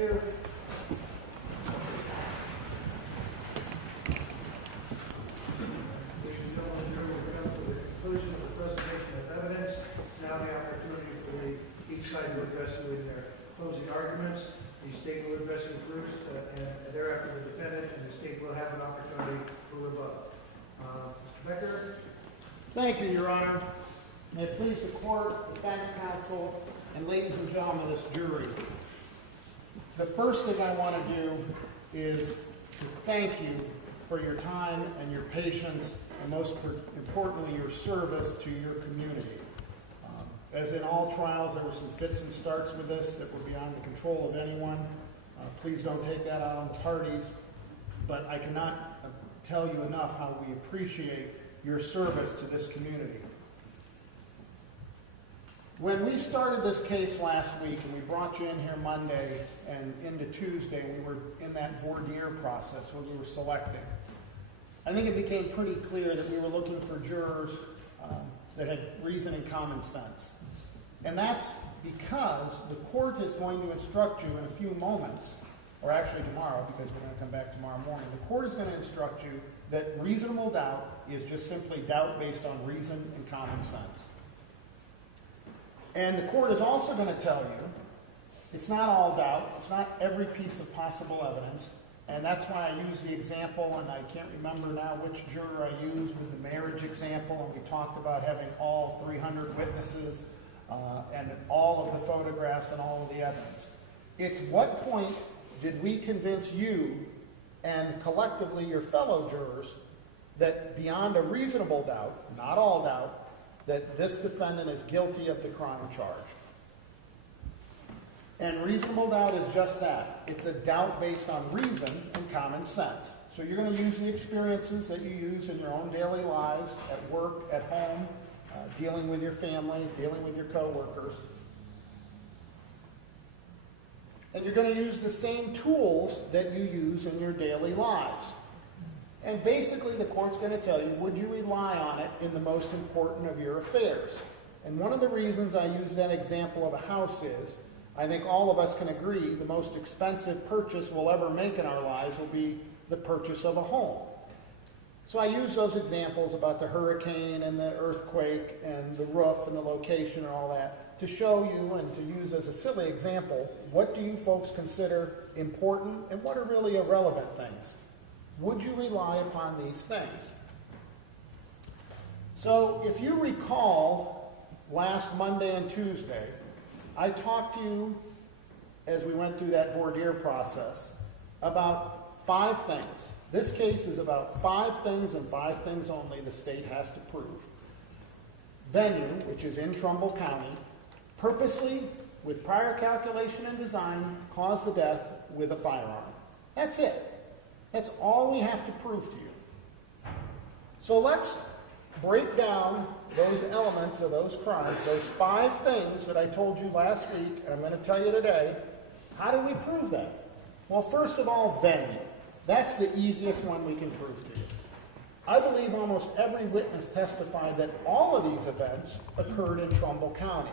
you. Ladies and gentlemen, here we come to the conclusion of the presentation of evidence. Now the opportunity for each side to address you in their closing arguments. The state will address you first, and thereafter the defendant, and the state will have an opportunity for rebuttal. Mr. Becker. Thank you, Your Honor. May it please the court, defense counsel, and ladies and gentlemen of this jury. The first thing I want to do is to thank you for your time and your patience, and most importantly, your service to your community. As in all trials, there were some fits and starts with this that were beyond the control of anyone. Please don't take that out on the parties, but I cannot tell you enough how we appreciate your service to this community. When we started this case last week, and we brought you in here Monday and into Tuesday, we were in that voir dire process where we were selecting. I think it became pretty clear that we were looking for jurors that had reason and common sense. And that's because the court is going to instruct you in a few moments, or actually tomorrow, because we're going to come back tomorrow morning. The court is going to instruct you that reasonable doubt is just simply doubt based on reason and common sense. And the court is also going to tell you it's not all doubt, it's not every piece of possible evidence, and that's why I use the example, and I can't remember now which juror I used with the marriage example, and we talked about having all 300 witnesses and all of the photographs and all of the evidence. It's what point did we convince you and collectively your fellow jurors that beyond a reasonable doubt, not all doubt, that this defendant is guilty of the crime charged. And reasonable doubt is just that. It's a doubt based on reason and common sense. So you're going to use the experiences that you use in your own daily lives, at work, at home, dealing with your family, dealing with your coworkers. And you're going to use the same tools that you use in your daily lives. And basically the court's going to tell you, would you rely on it in the most important of your affairs? And one of the reasons I use that example of a house is, I think all of us can agree the most expensive purchase we'll ever make in our lives will be the purchase of a home. So I use those examples about the hurricane and the earthquake and the roof and the location and all that to show you and to use as a silly example, what do you folks consider important and what are really irrelevant things? Would you rely upon these things? So if you recall last Monday and Tuesday, I talked to you as we went through that voir dire process about 5 things. This case is about 5 things and 5 things only the state has to prove. Venue, which is in Trumbull County, purposely, with prior calculation and design, caused the death with a firearm. That's it. That's all we have to prove to you. So let's break down those elements of those crimes, those 5 things that I told you last week, and I'm going to tell you today. How do we prove that? Well, first of all, venue. That's the easiest one we can prove to you. I believe almost every witness testified that all of these events occurred in Trumbull County.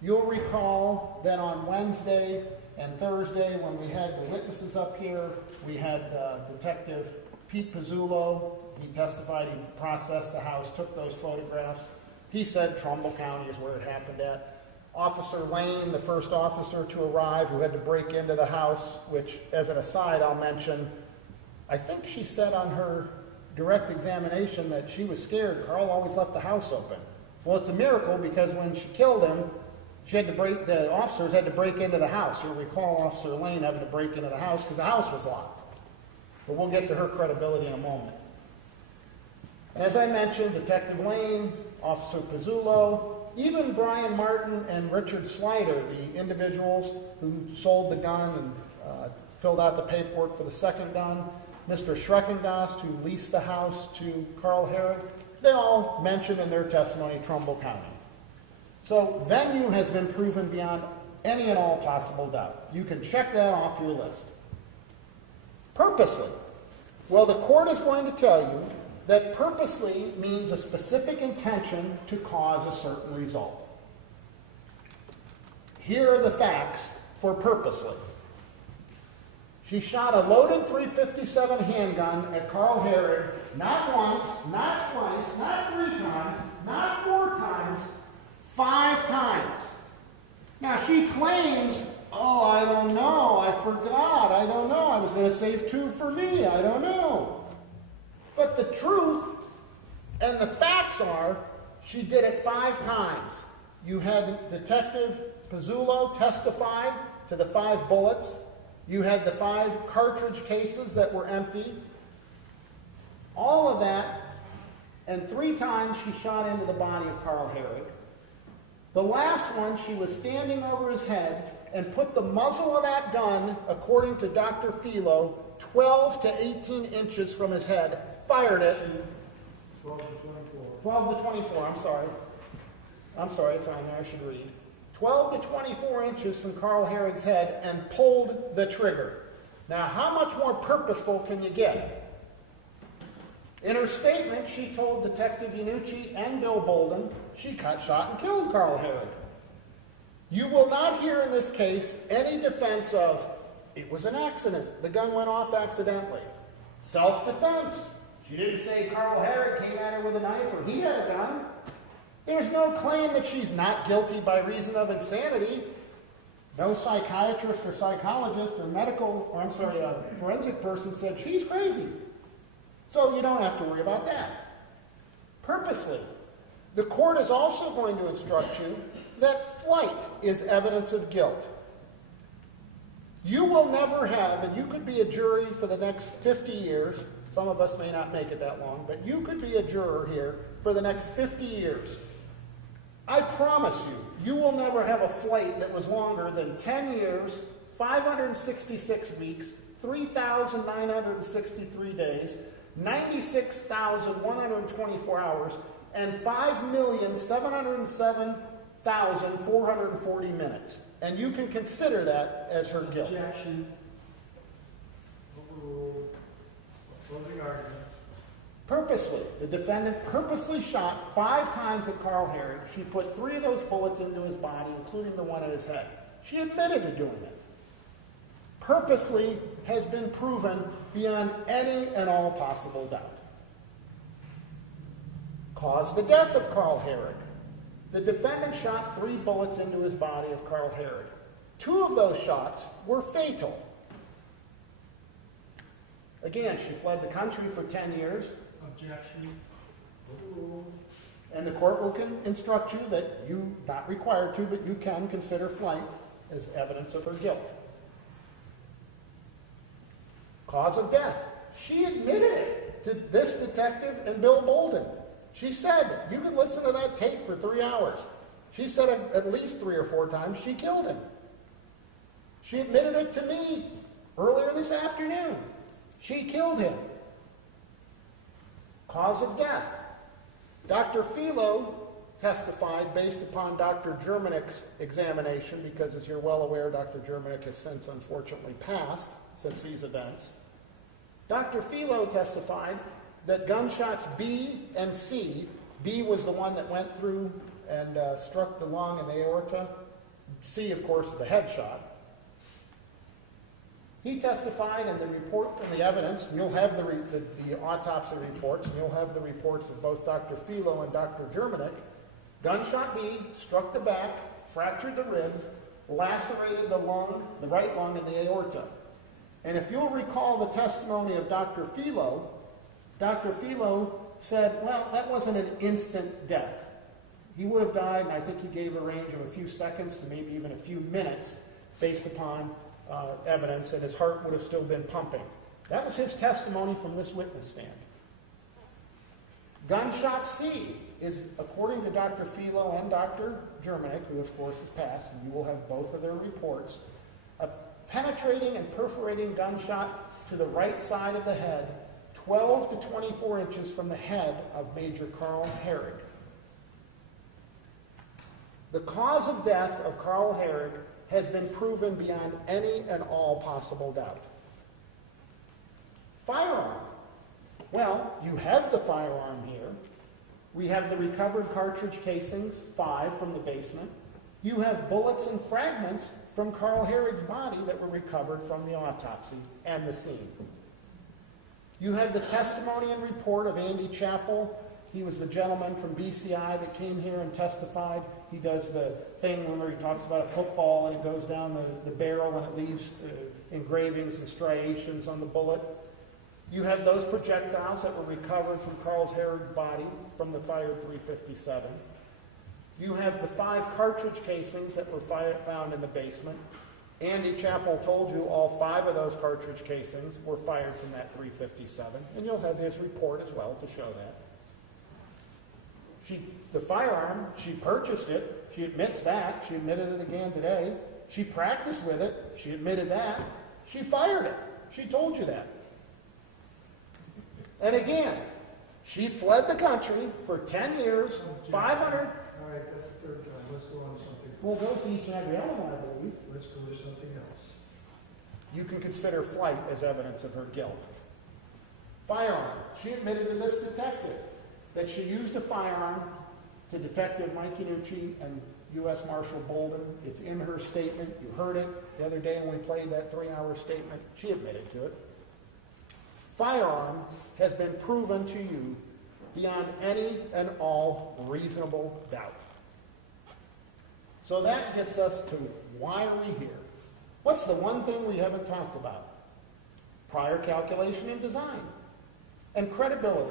You'll recall that on Wednesday and Thursday, when we had the witnesses up here, we had Detective Pete Pizzullo. He testified, he processed the house, took those photographs. He said Trumbull County is where it happened at. Officer Lane, the first officer to arrive, who had to break into the house, which, as an aside, I'll mention, I think she said on her direct examination that she was scared. Carl always left the house open. Well, it's a miracle because when she killed him, the officers had to break into the house. You'll recall Officer Lane having to break into the house because the house was locked. But we'll get to her credibility in a moment. As I mentioned, Detective Lane, Officer Pizzullo, even Brian Martin and Richard Slider, the individuals who sold the gun and filled out the paperwork for the second gun, Mr. Schreckengast, who leased the house to Claudia Hoerig, they all mentioned in their testimony Trumbull County. So venue has been proven beyond any and all possible doubt. You can check that off your list. Purposely. Well, the court is going to tell you that purposely means a specific intention to cause a certain result. Here are the facts for purposely. She shot a loaded .357 handgun at Carl Hoerig, not once, not twice, not 3 times, not 4 times, 5 times. Now she claims, oh, I don't know, I forgot, I don't know, I was going to save 2 for me, I don't know. But the truth and the facts are, she did it 5 times. You had Detective Pizzullo testify to the 5 bullets. You had the 5 cartridge cases that were empty. All of that, and 3 times she shot into the body of Carl Hoerig. The last one, she was standing over his head and put the muzzle of that gun, according to Dr. Philo, 12 to 18 inches from his head, fired it. 12 to 24. 12 to 24, I'm sorry, it's on there, I should read. 12 to 24 inches from Carl Hoerig's head and pulled the trigger. Now, how much more purposeful can you get? In her statement, she told Detective Yanucci and Bill Bolden she shot and killed Carl Hoerig. You will not hear in this case any defense of, it was an accident, the gun went off accidentally. Self-defense. She didn't say Carl Hoerig came at her with a knife or he had a gun. There's no claim that she's not guilty by reason of insanity. No psychiatrist or psychologist or forensic person said she's crazy. So you don't have to worry about that. Purposely. The court is also going to instruct you that flight is evidence of guilt. You will never have, and you could be a jury for the next 50 years, some of us may not make it that long, but you could be a juror here for the next 50 years. I promise you, you will never have a flight that was longer than 10 years, 566 weeks, 3,963 days, 96,124 hours, and 5,707,440 minutes. And you can consider that as her guilt. Objection. Overruled. Closing argument. Purposely. The defendant purposely shot 5 times at Carl Hoerig. She put 3 of those bullets into his body, including the one in his head. She admitted to doing it. Purposely has been proven beyond any and all possible doubt. Caused the death of Carl Hoerig. The defendant shot 3 bullets into his body of Carl Hoerig. 2 of those shots were fatal. Again, she fled the country for 10 years. Objection. And the court will instruct you that you're not required to, but you can consider flight as evidence of her guilt. Cause of death. She admitted it to this detective and Bill Bolden. She said, you can listen to that tape for 3 hours. She said at least 3 or 4 times she killed him. She admitted it to me earlier this afternoon. She killed him. Cause of death. Dr. Philo testified based upon Dr. Germanich's examination, because as you're well aware, Dr. Germanich has since unfortunately passed since these events. Dr. Philo testified that gunshots B and C, B was the one that went through and struck the lung and the aorta. C, of course, is the headshot. He testified in the report and the evidence, and you'll have the autopsy reports, and you'll have the reports of both Dr. Philo and Dr. Germanich. Gunshot B struck the back, fractured the ribs, lacerated the lung, the right lung, and the aorta. And if you'll recall the testimony of Dr. Philo said, well, that wasn't an instant death. He would have died, and I think he gave a range of a few seconds to maybe even a few minutes based upon evidence, and his heart would have still been pumping. That was his testimony from this witness stand. Gunshot C is, according to Dr. Philo and Dr. Germanich, who of course has passed, and you will have both of their reports, a penetrating and perforating gunshot to the right side of the head, 12 to 24 inches from the head of Major Carl Hoerig. The cause of death of Carl Hoerig has been proven beyond any and all possible doubt. Firearm. Well, you have the firearm here. We have the recovered cartridge casings, 5 from the basement. You have bullets and fragments from Carl Hoerig's body that were recovered from the autopsy and the scene. You have the testimony and report of Andy Chappell. He was the gentleman from BCI that came here and testified. He does the thing where he talks about a football and it goes down the barrel and it leaves engravings and striations on the bullet. You have those projectiles that were recovered from Carl Hoerig's body from the fired .357. You have the 5 cartridge casings that were found in the basement. Andy Chappell told you all 5 of those cartridge casings were fired from that .357, and you'll have his report as well to show that. The firearm, she purchased it. She admits that. She admitted it again today. She practiced with it. She admitted that. She fired it. She told you that. And again, she fled the country for 10 years, 500. All right, that's the third time. Let's go on to something. We'll go to each and every element, I believe. Let's go to something else. You can consider flight as evidence of her guilt. Firearm. She admitted to this detective that she used a firearm to Detective Mike Yanucci and U.S. Marshal Bolden. It's in her statement. You heard it the other day when we played that 3-hour statement. She admitted to it. Firearm has been proven to you beyond any and all reasonable doubt. So that gets us to why are we here? What's the one thing we haven't talked about? Prior calculation and design and credibility.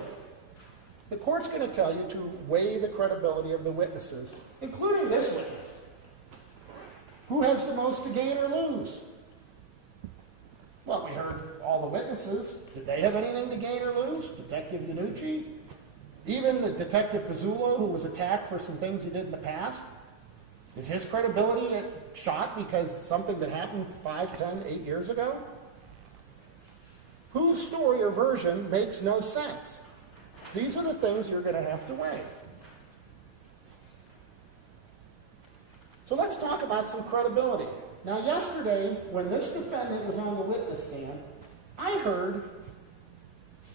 The court's going to tell you to weigh the credibility of the witnesses, including this witness. Who has the most to gain or lose? Well, we heard all the witnesses. Did they have anything to gain or lose? Detective Yanucci? Even the Detective Pizzullo, who was attacked for some things he did in the past? Is his credibility shot because something that happened 5, 10, 8 years ago? Whose story or version makes no sense? These are the things you're going to have to weigh. So let's talk about some credibility. Now, yesterday, when this defendant was on the witness stand, I heard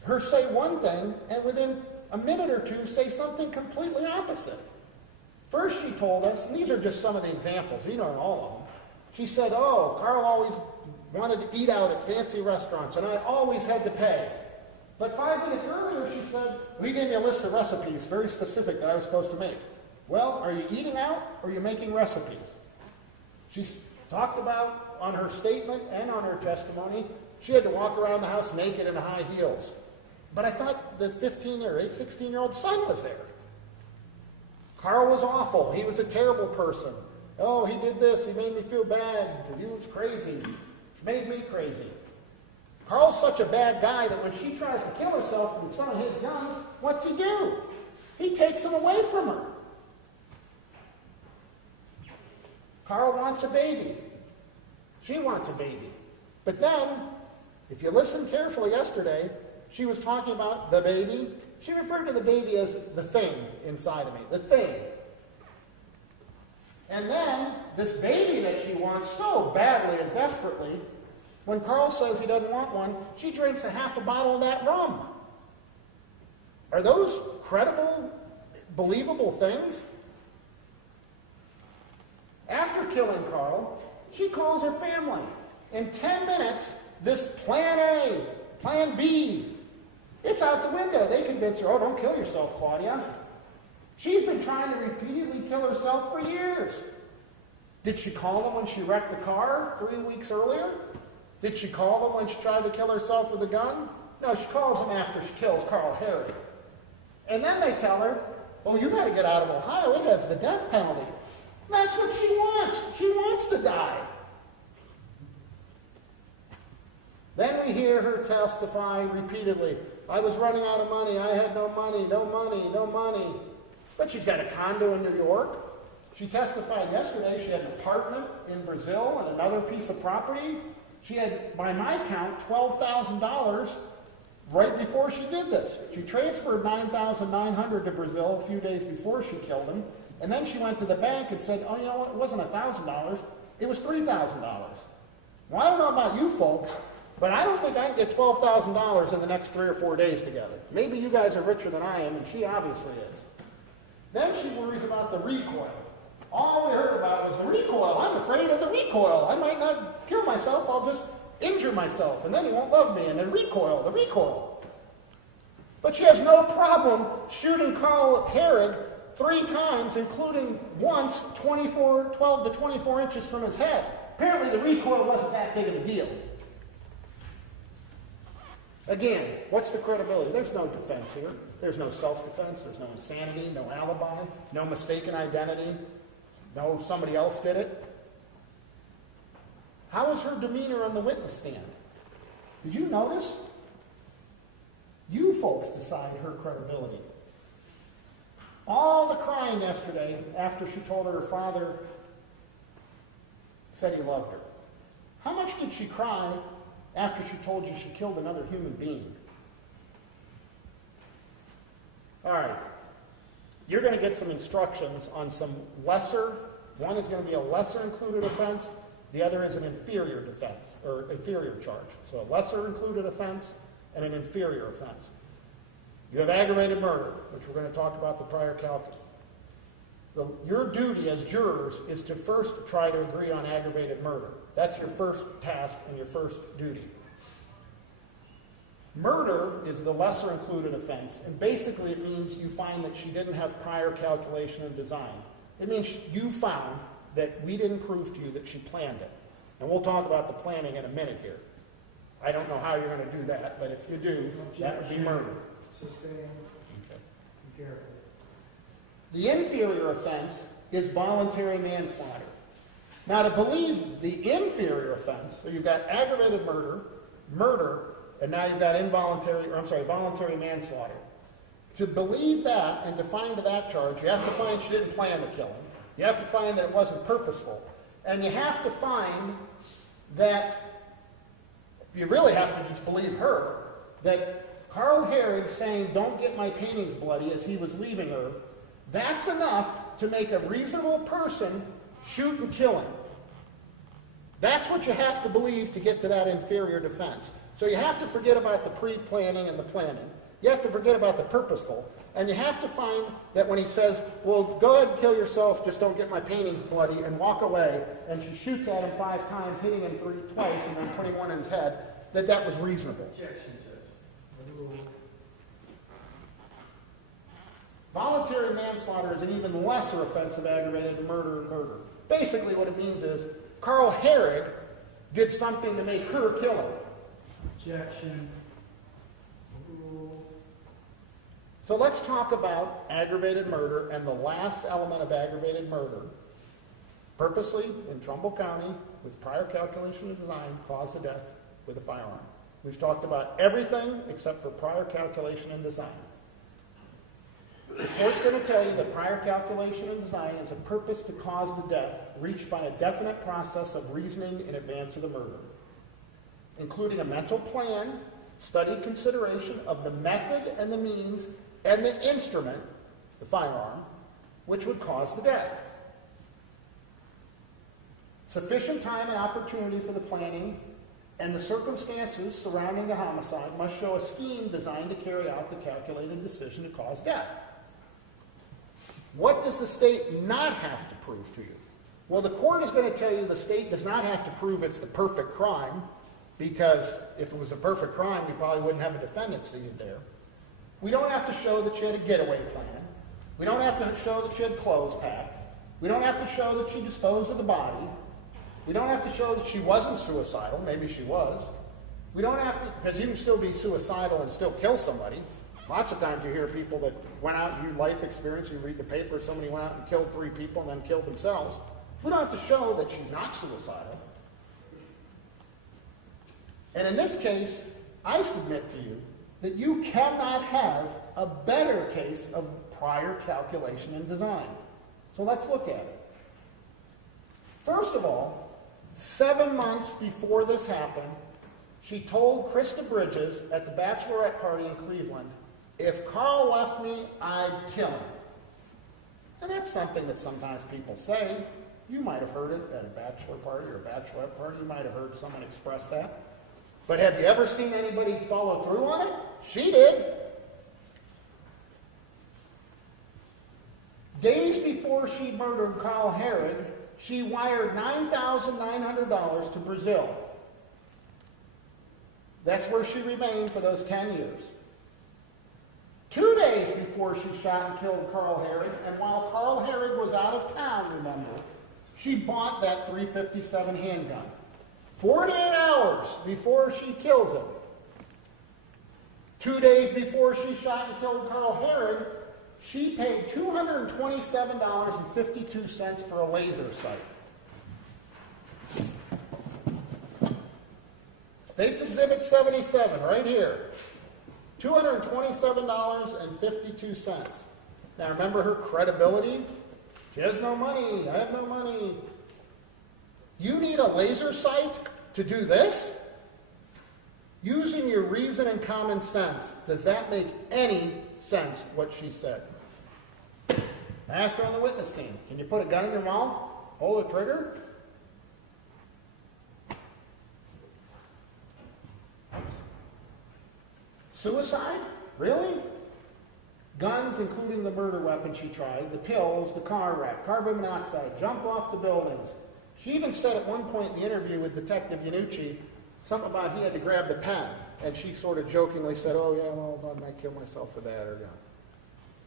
her say one thing, and within a minute or two, say something completely opposite. First, she told us, and these are just some of the examples, you know all of them. She said, oh, Carl always wanted to eat out at fancy restaurants, and I always had to pay. But 5 minutes earlier, she said, we gave me a list of recipes, very specific, that I was supposed to make. Well, are you eating out, or are you making recipes? She talked about, on her statement and on her testimony, she had to walk around the house naked in high heels. But I thought the 15 or 16-year-old son was there. Carl was awful. He was a terrible person. Oh, he did this. He made me feel bad. He was crazy. He made me crazy. Carl's such a bad guy that when she tries to kill herself with some of his guns, what's he do? He takes them away from her. Carl wants a baby. She wants a baby. But then, if you listen carefully yesterday, she was talking about the baby. She referred to the baby as the thing inside of me, the thing. And then, this baby that she wants so badly and desperately, when Carl says he doesn't want one, she drinks a half a bottle of that rum. Are those credible, believable things? After killing Carl, she calls her family. In 10 minutes, this plan A, plan B, it's out the window. They convince her, oh, don't kill yourself, Claudia. She's been trying to repeatedly kill herself for years. Did she call them when she wrecked the car 3 weeks earlier? Did she call them when she tried to kill herself with a gun? No, she calls them after she kills Carl Hoerig. And then they tell her, oh, you got to get out of Ohio. It has the death penalty. That's what she wants. She wants to die. Then we hear her testify repeatedly. I was running out of money. I had no money, no money, no money. But she's got a condo in New York. She testified yesterday she had an apartment in Brazil and another piece of property. She had, by my count, $12,000 right before she did this. She transferred $9,900 to Brazil a few days before she killed him. And then she went to the bank and said, oh, you know what, it wasn't $1,000, it was $3,000. Well, I don't know about you folks, but I don't think I can get $12,000 in the next 3 or 4 days together. Maybe you guys are richer than I am, and she obviously is. Then she worries about the recoil. All we heard about was the recoil. I'm afraid of the recoil. I might not kill myself. I'll just injure myself, and then he won't love me. And the recoil, the recoil. But she has no problem shooting Carl Hoerig 3 times, including once 12 to 24 inches from his head. Apparently the recoil wasn't that big of a deal. Again, what's the credibility? There's no defense here. There's no self-defense. There's no insanity, no alibi, no mistaken identity, no somebody else did it. How was her demeanor on the witness stand? Did you notice? You folks decide her credibility. All the crying yesterday after she told her father said he loved her. How much did she cry after she told you she killed another human being? All right. You're going to get some instructions on some lesser. One is going to be a lesser included offense. The other is an inferior defense, or inferior charge. So a lesser included offense and an inferior offense. You have aggravated murder, which we're going to talk about the prior calculus. Your duty as jurors is to first try to agree on aggravated murder. That's your first task and your first duty. Murder is the lesser included offense, and basically it means you find that she didn't have prior calculation and design. It means you found that we didn't prove to you that she planned it. And we'll talk about the planning in a minute here. I don't know how you're going to do that, but if you do, that would be murder. Sustain. Okay. Be careful. The inferior offense is voluntary manslaughter. Now, to believe the inferior offense, so you've got aggravated murder, and now you've got voluntary manslaughter. To believe that and to find that charge, you have to find she didn't plan to kill him. You have to find that it wasn't purposeful. And you have to find that, you really have to just believe her, that Carl Hoerig saying, "Don't get my paintings bloody," as he was leaving her, that's enough to make a reasonable person shoot and kill him. That's what you have to believe to get to that inferior defense. So you have to forget about the pre-planning and the planning. You have to forget about the purposeful. And you have to find that when he says, "Well, go ahead and kill yourself, just don't get my paintings bloody," and walk away, and she shoots at him 5 times, hitting him twice, and then putting one in his head, that was reasonable. Objection, Judge. Voluntary manslaughter is an even lesser offense of aggravated murder and murder. Basically what it means is Carl Hoerig did something to make her kill him. Objection. So let's talk about aggravated murder and the last element of aggravated murder. Purposely, in Trumbull County, with prior calculation and design, cause the death with a firearm. We've talked about everything except for prior calculation and design. The court's going to tell you that prior calculation and design is a purpose to cause the death reached by a definite process of reasoning in advance of the murder, including a mental plan, studied consideration of the method and the means and the instrument, the firearm, which would cause the death. Sufficient time and opportunity for the planning and the circumstances surrounding the homicide must show a scheme designed to carry out the calculated decision to cause death. What does the state not have to prove to you? Well, the court is going to tell you the state does not have to prove it's the perfect crime, because if it was a perfect crime, we probably wouldn't have a defendant seated there. We don't have to show that she had a getaway plan. We don't have to show that she had clothes packed. We don't have to show that she disposed of the body. We don't have to show that she wasn't suicidal. Maybe she was. We don't have to, because you can still be suicidal and still kill somebody. Lots of times you hear people that went out, your life experience, you read the paper, somebody went out and killed 3 people and then killed themselves. We don't have to show that she's not suicidal. And in this case, I submit to you that you cannot have a better case of prior calculation and design. So let's look at it. First of all, 7 months before this happened, she told Krista Bridges at the bachelorette party in Cleveland, "If Carl left me, I'd kill him." And that's something that sometimes people say. You might have heard it at a bachelor party or a bachelorette party. You might have heard someone express that. But have you ever seen anybody follow through on it? She did. Days before she murdered Carl Hoerig, she wired $9,900 to Brazil. That's where she remained for those 10 years. 2 days before she shot and killed Carl Hoerig, and while Carl Hoerig was out of town, remember, she bought that .357 handgun. 48 hours before she kills him. 2 days before she shot and killed Carl Hoerig, she paid $227.52 for a laser sight. State's Exhibit 77, right here. $227.52. Now remember her credibility? She has no money. I have no money. You need a laser sight to do this? Using your reason and common sense, does that make any sense, what she said? I asked her on the witness stand, can you put a gun in your mouth, hold the trigger? Suicide? Really? Guns, including the murder weapon she tried, the pills, the car wreck, carbon monoxide, jump off the buildings. She even said at one point in the interview with Detective Yanucci, something about he had to grab the pen. And she sort of jokingly said, oh yeah, well, I might kill myself for that, or yeah.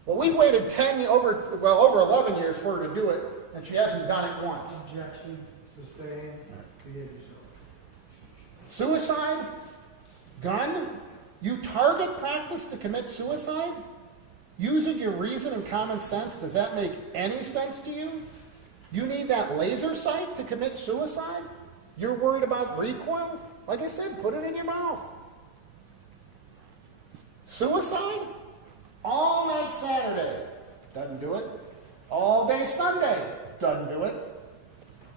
Well, we've waited over 11 years for her to do it, and she hasn't done it once. Objection. Sustained. Behave yourself. Suicide? Gun? You target practice to commit suicide? Using your reason and common sense, does that make any sense to you? You need that laser sight to commit suicide? You're worried about recoil? Like I said, put it in your mouth. Suicide? All night Saturday. Doesn't do it. All day Sunday. Doesn't do it.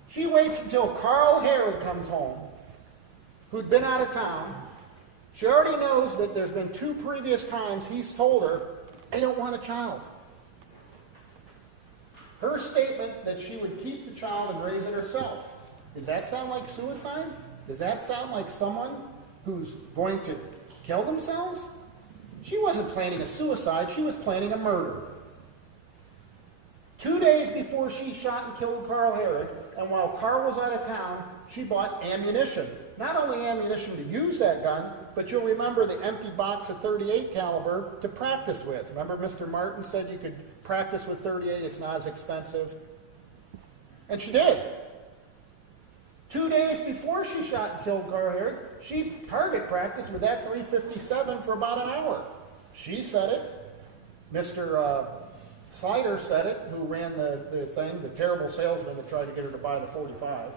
She waits until Carl Hoerig comes home, who'd been out of town. She already knows that there's been 2 previous times he's told her, I don't want a child. Her statement that she would keep the child and raise it herself. Does that sound like suicide? Does that sound like someone who's going to kill themselves? She wasn't planning a suicide, she was planning a murder. 2 days before she shot and killed Carl Hoerig, and while Carl was out of town, she bought ammunition. Not only ammunition to use that gun, but you'll remember the empty box of .38 caliber to practice with. Remember Mr. Martin said you could practice with .38, it's not as expensive? And she did. 2 days before she shot and killed Carl Hoerig, she target practiced with that .357 for about an hour. She said it. Mr. Slider said it, who ran the thing, the terrible salesman that tried to get her to buy the .45.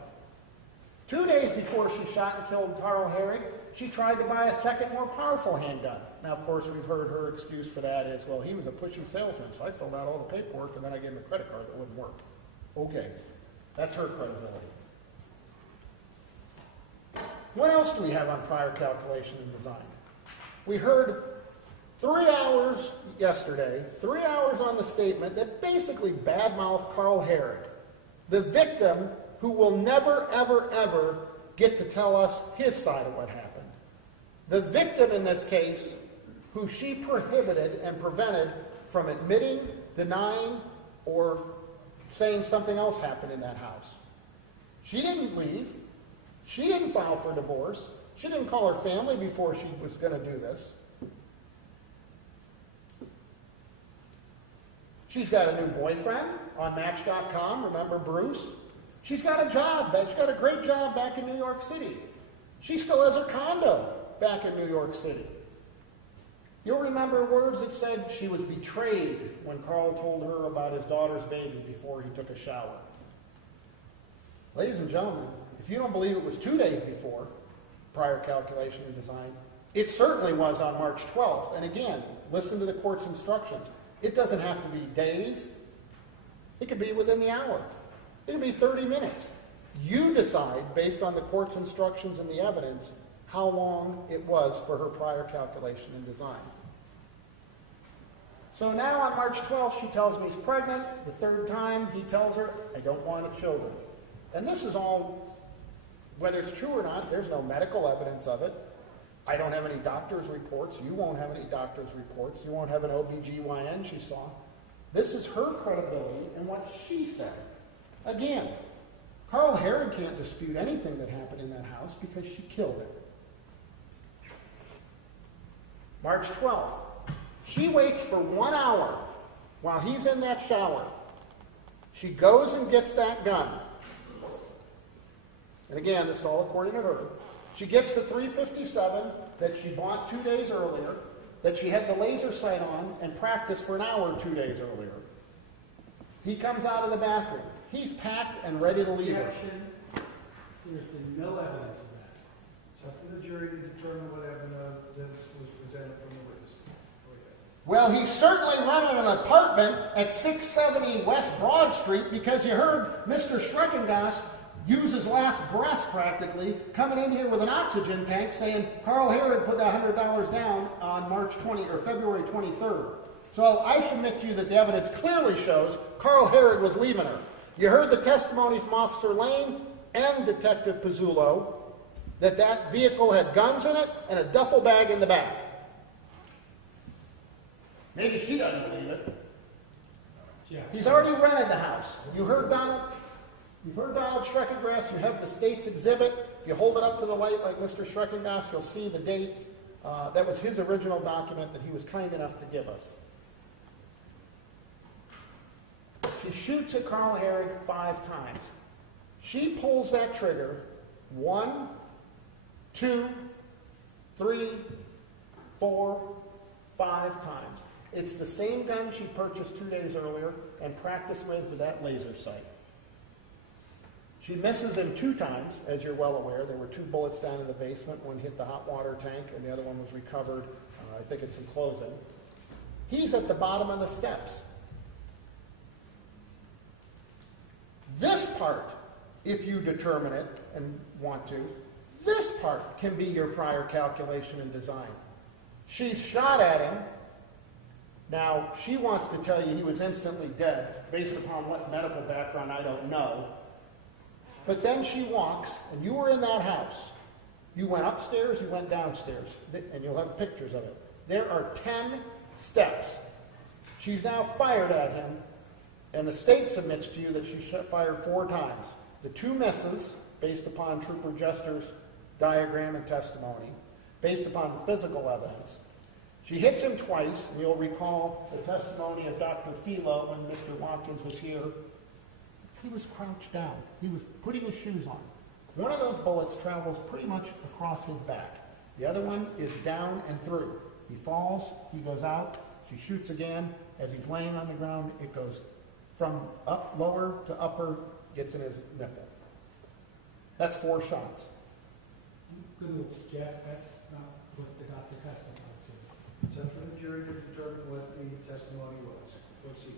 2 days before she shot and killed Carl Hoerig, she tried to buy a second, more powerful handgun. Now, of course, we've heard her excuse for that is, well, he was a pushy salesman, so I filled out all the paperwork and then I gave him a credit card that wouldn't work. Okay, that's her credibility. What else do we have on prior calculation and design? We heard 3 hours yesterday, 3 hours on the statement that basically badmouthed Carl Hoerig, the victim who will never, ever, ever get to tell us his side of what happened. The victim in this case, who she prohibited and prevented from admitting, denying, or saying something else happened in that house. She didn't leave. She didn't file for divorce. She didn't call her family before she was going to do this. She's got a new boyfriend on Match.com. Remember Bruce? She's got a job. She's got a great job back in New York City. She still has her condo back in New York City. You'll remember words that said she was betrayed when Carl told her about his daughter's baby before he took a shower. Ladies and gentlemen, if you don't believe it was 2 days before prior calculation and design, it certainly was on March 12th. And again, listen to the court's instructions. It doesn't have to be days. It could be within the hour. It could be 30 minutes. You decide, based on the court's instructions and the evidence, how long it was for her prior calculation and design. So now on March 12th, she tells me he's pregnant. The third time, he tells her, I don't want children. And this is all, whether it's true or not, there's no medical evidence of it. I don't have any doctor's reports. You won't have any doctor's reports. You won't have an OBGYN she saw. This is her credibility and what she said. Again, Carl Hoerig can't dispute anything that happened in that house because she killed him. March 12th. She waits for 1 hour while he's in that shower. She goes and gets that gun. And again, this is all according to her. She gets the .357 that she bought 2 days earlier, that she had the laser sight on and practiced for an hour 2 days earlier. He comes out of the bathroom. He's packed and ready to leave her. There's been no evidence of that. It's up to the jury to determine what evidence was presented from the witness. Well, he's certainly running an apartment at 670 West Broad Street because you heard Mr. Schreckengas use his last breath practically, coming in here with an oxygen tank saying Carl Hoerig put $100 down on February 23rd. So I submit to you that the evidence clearly shows Carl Hoerig was leaving her. You heard the testimony from Officer Lane and Detective Pizzullo that that vehicle had guns in it and a duffel bag in the back. Maybe she doesn't believe it. Yeah. He's already rented the house. You've heard Donald Schreckengas. You have the state's exhibit. If you hold it up to the light like Mr. Schreckengas, you'll see the dates. That was his original document that he was kind enough to give us. She shoots at Carl Hoerig 5 times. She pulls that trigger 1, 2, 3, 4, 5 times. It's the same gun she purchased 2 days earlier and practiced with that laser sight. She misses him 2 times, as you're well aware. There were 2 bullets down in the basement. One hit the hot water tank, and the other one was recovered. I think it's in closing. He's at the bottom of the steps. This part, if you determine it and want to, this part can be your prior calculation and design. She's shot at him. Now, she wants to tell you he was instantly dead. Based upon what medical background, I don't know. But then she walks, and you were in that house. You went upstairs, you went downstairs, and you'll have pictures of it. There are 10 steps. She's now fired at him, and the state submits to you that she fired 4 times. The 2 misses, based upon Trooper Jester's diagram and testimony, based upon the physical evidence. She hits him twice, and you'll recall the testimony of Dr. Philo when Mr. Watkins was here. He was crouched down. He was putting his shoes on. One of those bullets travels pretty much across his back. The other one is down and through. He falls, he goes out, she shoots again. As he's laying on the ground, it goes from lower to upper, gets in his nipple. That's 4 shots. Good news, Jeff, that's not what the doctor testified to. It's up for the jury to determine what the testimony was. Proceed.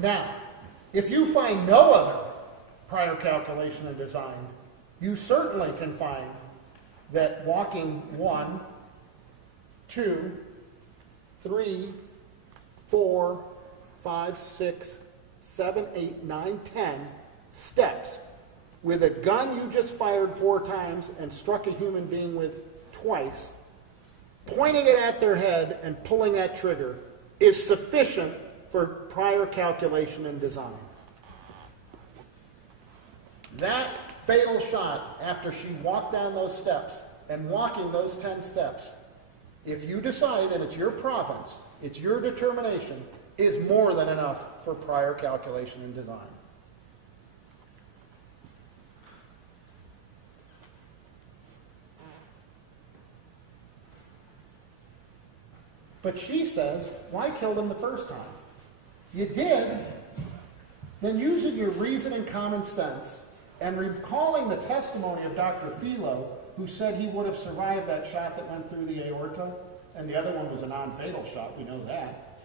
Now, if you find no other prior calculation and design, you certainly can find that walking 1, 2, 3, 4, 5, 6, 7, 8, 9, 10 steps with a gun you just fired 4 times and struck a human being with twice, pointing it at their head and pulling that trigger is sufficient for prior calculation and design. That fatal shot after she walked down those steps and walking those 10 steps, if you decide, and it's your province, it's your determination, is more than enough for prior calculation and design. But she says, well, I killed him the first time. You did, then using your reason and common sense and recalling the testimony of Dr. Philo, who said he would have survived that shot that went through the aorta, and the other one was a non-fatal shot, we know that.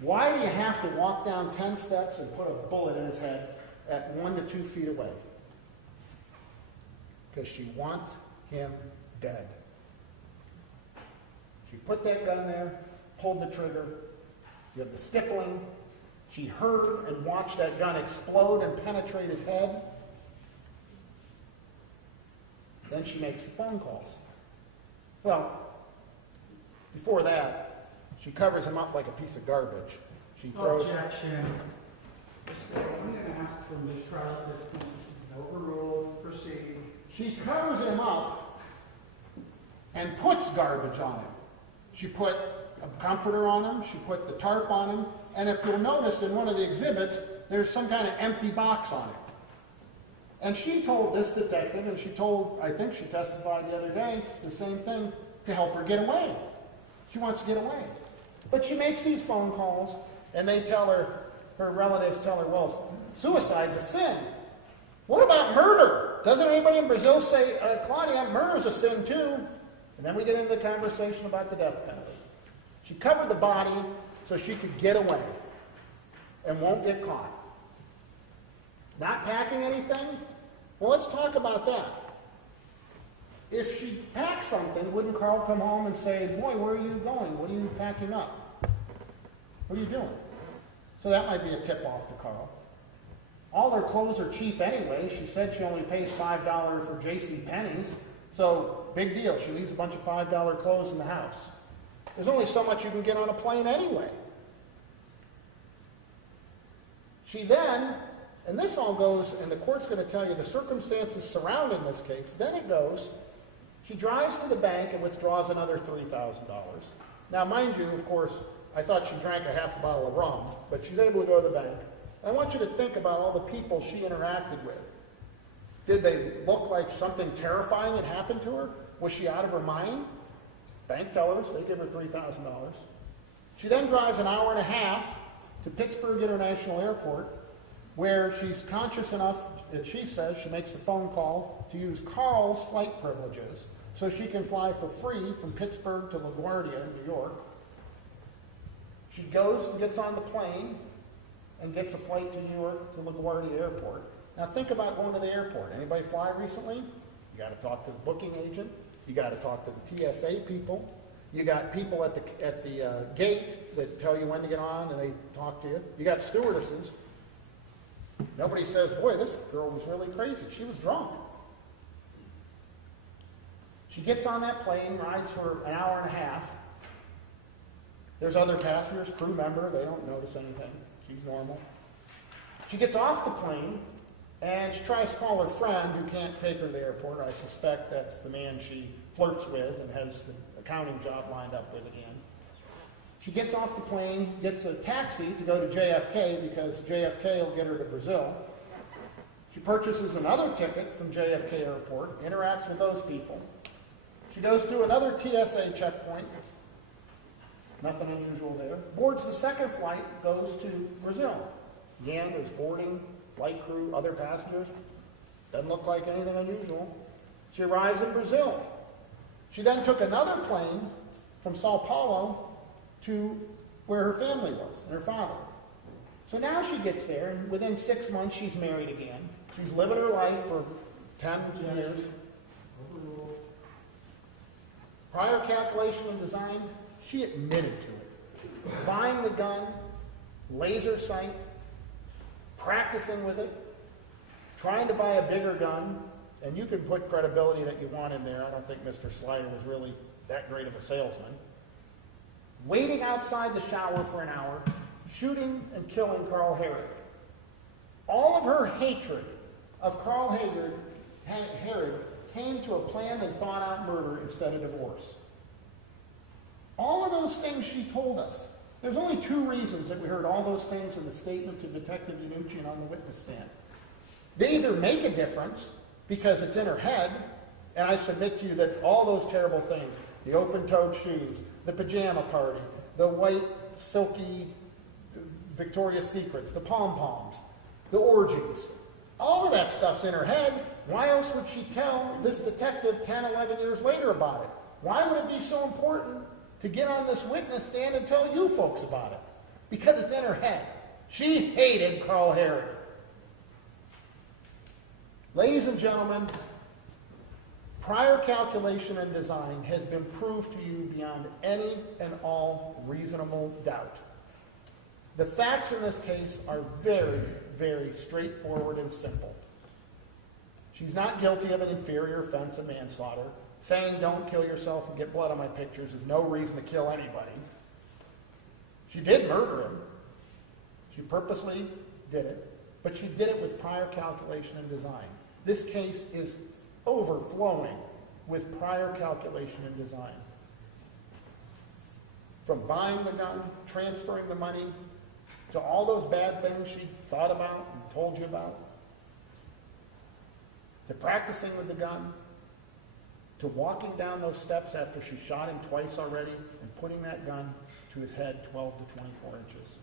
Why do you have to walk down 10 steps and put a bullet in his head at 1 to 2 feet away? Because she wants him dead. She put that gun there, pulled the trigger. You have the stippling. She heard and watched that gun explode and penetrate his head. Then she makes the phone calls. Well, before that, She covers him up like a piece of garbage. She throws... Objection. I'm going to ask for mistrial at this point. This is Overruled, proceed. She covers him up and puts garbage on him. She put a comforter on him, she put the tarp on him, and if you'll notice in one of the exhibits, there's some kind of empty box on it. And she told this detective, and she told, I think she testified the other day, the same thing, to help her get away. She wants to get away. But she makes these phone calls, and they tell her, her relatives tell her, well, suicide's a sin. What about murder? Doesn't anybody in Brazil say, Claudia, murder's a sin too? And then we get into the conversation about the death penalty. She covered the body so she could get away and won't get caught. Not packing anything? Well, let's talk about that. If she packed something, wouldn't Carl come home and say, boy, where are you going? What are you packing up? What are you doing? So that might be a tip-off to Carl. All her clothes are cheap anyway. She said she only pays $5 for J.C. Penney's. So, big deal. She leaves a bunch of $5 clothes in the house. There's only so much you can get on a plane anyway. She then, and this all goes, and the court's going to tell you the circumstances surrounding this case, then it goes, she drives to the bank and withdraws another $3,000. Now, mind you, of course, I thought she drank a half a bottle of rum, but she's able to go to the bank. I want you to think about all the people she interacted with. Did they look like something terrifying had happened to her? Was she out of her mind? Bank tellers, they give her $3,000. She then drives an hour and a half to Pittsburgh International Airport, where she's conscious enough, that she says, she makes the phone call to use Carl's flight privileges so she can fly for free from Pittsburgh to LaGuardia in New York. She goes and gets on the plane and gets a flight to New York to LaGuardia Airport. Now think about going to the airport. Anybody fly recently? You got to talk to the booking agent. You got to talk to the TSA people. You got people at the gate that tell you when to get on and they talk to you. You got stewardesses. Nobody says, boy, this girl was really crazy. She was drunk. She gets on that plane, rides for an hour and a half. There's other passengers, crew member, they don't notice anything. She's normal. She gets off the plane, and she tries to call her friend who can't take her to the airport. I suspect that's the man she flirts with and has the accounting job lined up with again. She gets off the plane, gets a taxi to go to JFK because JFK will get her to Brazil. She purchases another ticket from JFK Airport, interacts with those people. She goes to another TSA checkpoint. Nothing unusual there. Boards the second flight, goes to Brazil. Again, there's boarding, flight crew, other passengers. Doesn't look like anything unusual. She arrives in Brazil. She then took another plane from Sao Paulo to where her family was, and her father. So now she gets there, and within 6 months she's married again. She's living her life for 10 years. Prior calculation and design, she admitted to it. Buying the gun, laser sight, practicing with it, trying to buy a bigger gun, and you can put credibility that you want in there. I don't think Mr. Slider was really that great of a salesman. Waiting outside the shower for an hour, shooting and killing Carl Hoerig. All of her hatred of Carl Hoerig came to a planned and thought-out murder instead of divorce. All of those things she told us. There's only 2 reasons that we heard all those things in the statement to Detective Yanuccian on the witness stand. They either make a difference because it's in her head, and I submit to you that all those terrible things, the open-toed shoes, the pajama party, the white, silky Victoria's Secrets, the pom-poms, the orgies, all of that stuff's in her head. Why else would she tell this detective 10, 11 years later about it? Why would it be so important to get on this witness stand and tell you folks about it? Because it's in her head. She hated Carl Hoerig. Ladies and gentlemen, prior calculation and design has been proved to you beyond any and all reasonable doubt. The facts in this case are very, very straightforward and simple. She's not guilty of an inferior offense of manslaughter. Saying don't kill yourself and get blood on my pictures is no reason to kill anybody. She did murder him. She purposely did it, but she did it with prior calculation and design. This case is overflowing with prior calculation and design. From buying the gun, transferring the money, to all those bad things she thought about and told you about, to practicing with the gun, to walking down those steps after she shot him twice already and putting that gun to his head 12 to 24 inches.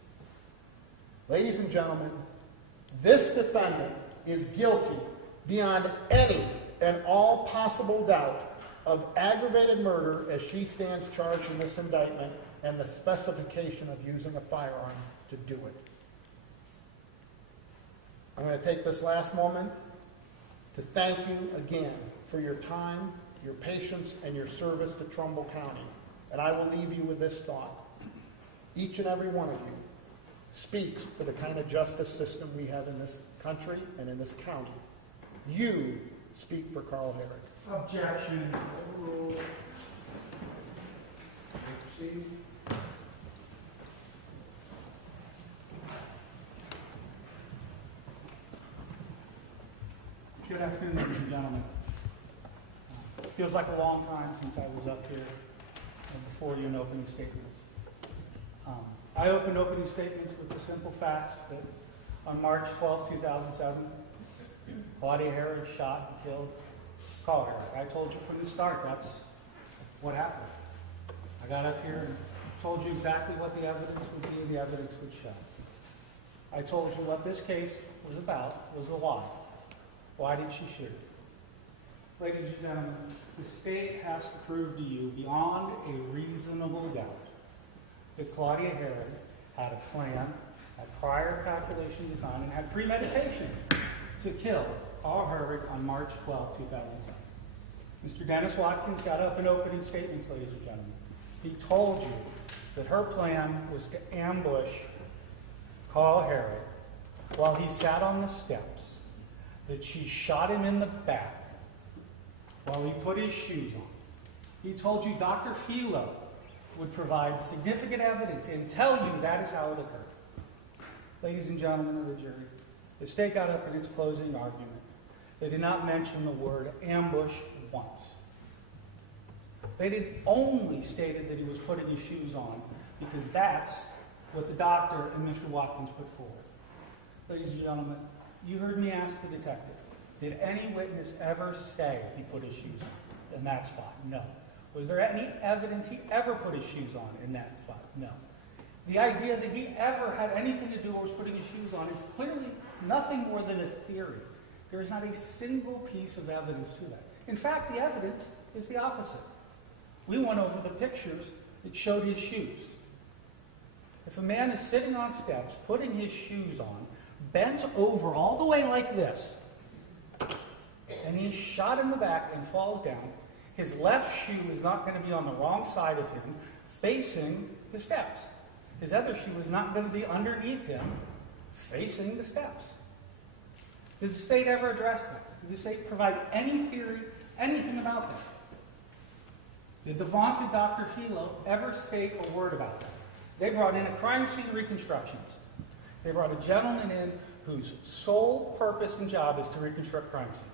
Ladies and gentlemen, this defendant is guilty beyond any and all possible doubt of aggravated murder as she stands charged in this indictment and the specification of using a firearm to do it. I'm going to take this last moment to thank you again for your time, your patience, and your service to Trumbull County. And I will leave you with this thought. Each and every one of you speaks for the kind of justice system we have in this country and in this county. You speak for Carl Hoerig. Objection. Overruled. Proceed. Good afternoon, ladies and gentlemen. Feels like a long time since I was up here before you in opening statements. I opened opening statements with the simple facts that on March 12, 2007, Claudia Hoerig shot and killed Carl Hoerig. I told you from the start that's what happened. I got up here and told you exactly what the evidence would be and the evidence would show. I told you what this case was about, was the why. Why did she shoot him? Ladies and gentlemen, the state has to prove to you beyond a reasonable doubt that Claudia Hoerig had a plan, had prior calculation design, and had premeditation to kill Carl Hoerig on March 12, 2007. Mr. Dennis Watkins got up in opening statements, ladies and gentlemen. He told you that her plan was to ambush Carl Hoerig while he sat on the steps, that she shot him in the back while he put his shoes on. He told you Dr. Philo would provide significant evidence and tell you that is how it occurred. Ladies and gentlemen of the jury, the state got up in its closing argument. They did not mention the word ambush once. They did only stated that he was putting his shoes on because that's what the doctor and Mr. Watkins put forward. Ladies and gentlemen, you heard me ask the detective, did any witness ever say he put his shoes on in that spot? No. Was there any evidence he ever put his shoes on in that spot? No. The idea that he ever had anything to do or was putting his shoes on is clearly nothing more than a theory. There is not a single piece of evidence to that. In fact, the evidence is the opposite. We went over the pictures that showed his shoes. If a man is sitting on steps, putting his shoes on, bends over all the way like this, and he's shot in the back and falls down, his left shoe is not going to be on the wrong side of him, facing the steps. His other shoe is not going to be underneath him, facing the steps. Did the state ever address that? Did the state provide any theory, anything about that? Did the vaunted Dr. Philo ever state a word about that? They brought in a crime scene reconstructionist. They brought a gentleman in whose sole purpose and job is to reconstruct crime scenes.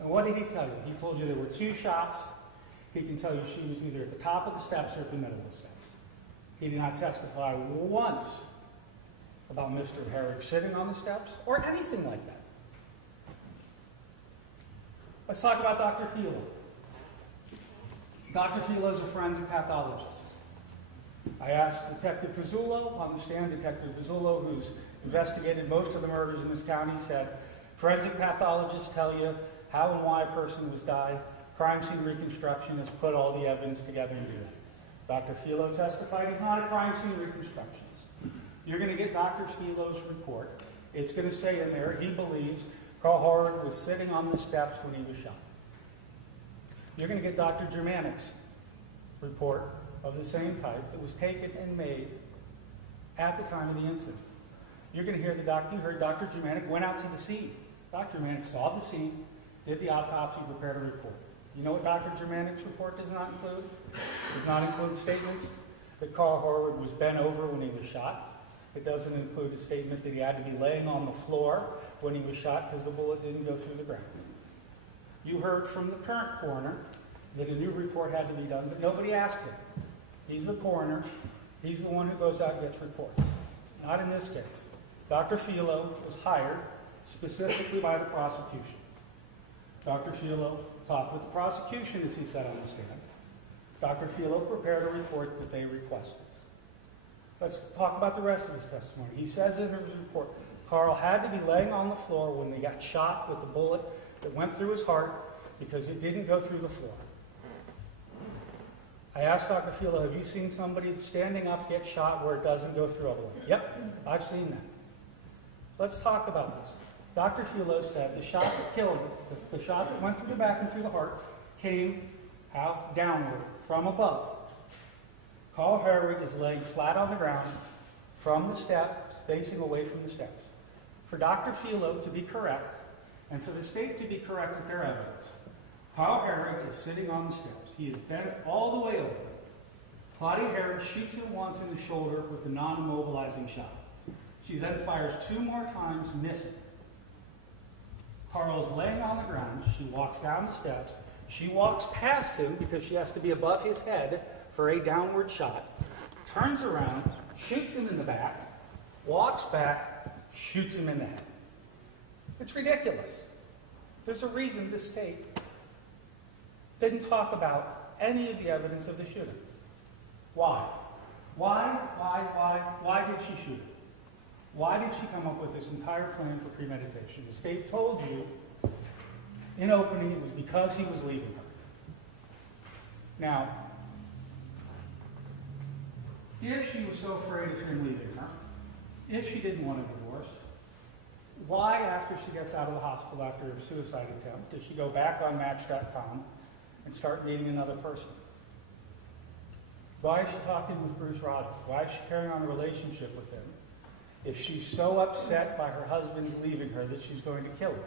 And what did he tell you? He told you there were two shots. He can tell you she was either at the top of the steps or at the middle of the steps. He did not testify once about Mr. Hoerig sitting on the steps or anything like that. Let's talk about Dr. Philo. Dr. Philo is a forensic pathologist. I asked Detective Pizzullo on the stand. Detective Pizzullo, who's investigated most of the murders in this county, said, forensic pathologists tell you how and why a person was died. Crime scene reconstruction has put all the evidence together and do that. Dr. Philo testified he's not a crime scene reconstructionist. You're going to get Dr. Philo's report. It's going to say in there he believes Carl Hoerig was sitting on the steps when he was shot. You're going to get Dr. Germanic's report of the same type that was taken and made at the time of the incident. You're going to hear you heard Dr. Germanic went out to the scene. Dr. Germanic saw the scene, did the autopsy, prepared a report. You know what Dr. Germanic's report does not include? It does not include statements that Carl Hoerig was bent over when he was shot. It doesn't include a statement that he had to be laying on the floor when he was shot because the bullet didn't go through the ground. You heard from the current coroner that a new report had to be done, but nobody asked him. He's the coroner. He's the one who goes out and gets reports. Not in this case. Dr. Filo was hired specifically by the prosecution. Dr. Filo talked with the prosecution as he sat on the stand. Dr. Filo prepared a report that they requested. Let's talk about the rest of his testimony. He says in his report, Carl had to be laying on the floor when they got shot with the bullet that went through his heart because it didn't go through the floor. I asked Dr. Filo, have you seen somebody standing up get shot where it doesn't go through all the way? Yep, I've seen that. Let's talk about this. Dr. Filo said the shot that killed him, the shot that went through the back and through the heart, came out downward, from above. Carl Hoerig is laying flat on the ground from the steps, facing away from the steps. For Dr. Filo to be correct, and for the state to be correct with their evidence, Carl Hoerig is sitting on the steps. He is bent all the way over. Claudia Hoerig shoots him once in the shoulder with a non-immobilizing shot. She then fires 2 more times, missing. Carl is laying on the ground. She walks down the steps. She walks past him because she has to be above his head for a downward shot. Turns around, shoots him in the back, walks back, shoots him in the head. It's ridiculous. There's a reason the state didn't talk about any of the evidence of the shooting. Why? Why did she shoot him? Why did she come up with this entire plan for premeditation? The state told you in opening it was because he was leaving her. Now, if she was so afraid of him leaving her, if she didn't want a divorce, why, after she gets out of the hospital after a suicide attempt, does she go back on Match.com and start dating another person? Why is she talking with Bruce Rogers? Why is she carrying on a relationship with him if she's so upset by her husband leaving her that she's going to kill him?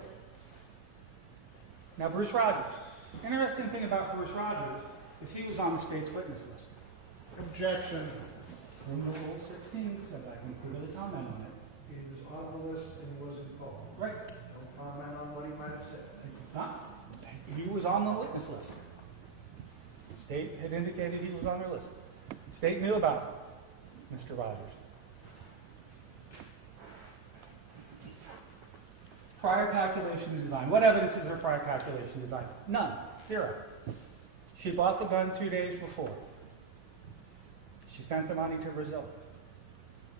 Now, Bruce Rogers. Interesting thing about Bruce Rogers is he was on the state's witness list. Objection. Rule 16 says I can clearly comment on it. He was on the list and he wasn't called. Right. No comment on what he might have said. Huh? He was on the witness list. The state had indicated he was on their list. The state knew about Mr. Rogers. Prior calculation design. What evidence is there of prior calculation design? None. 0. She bought the gun 2 days before. She sent the money to Brazil.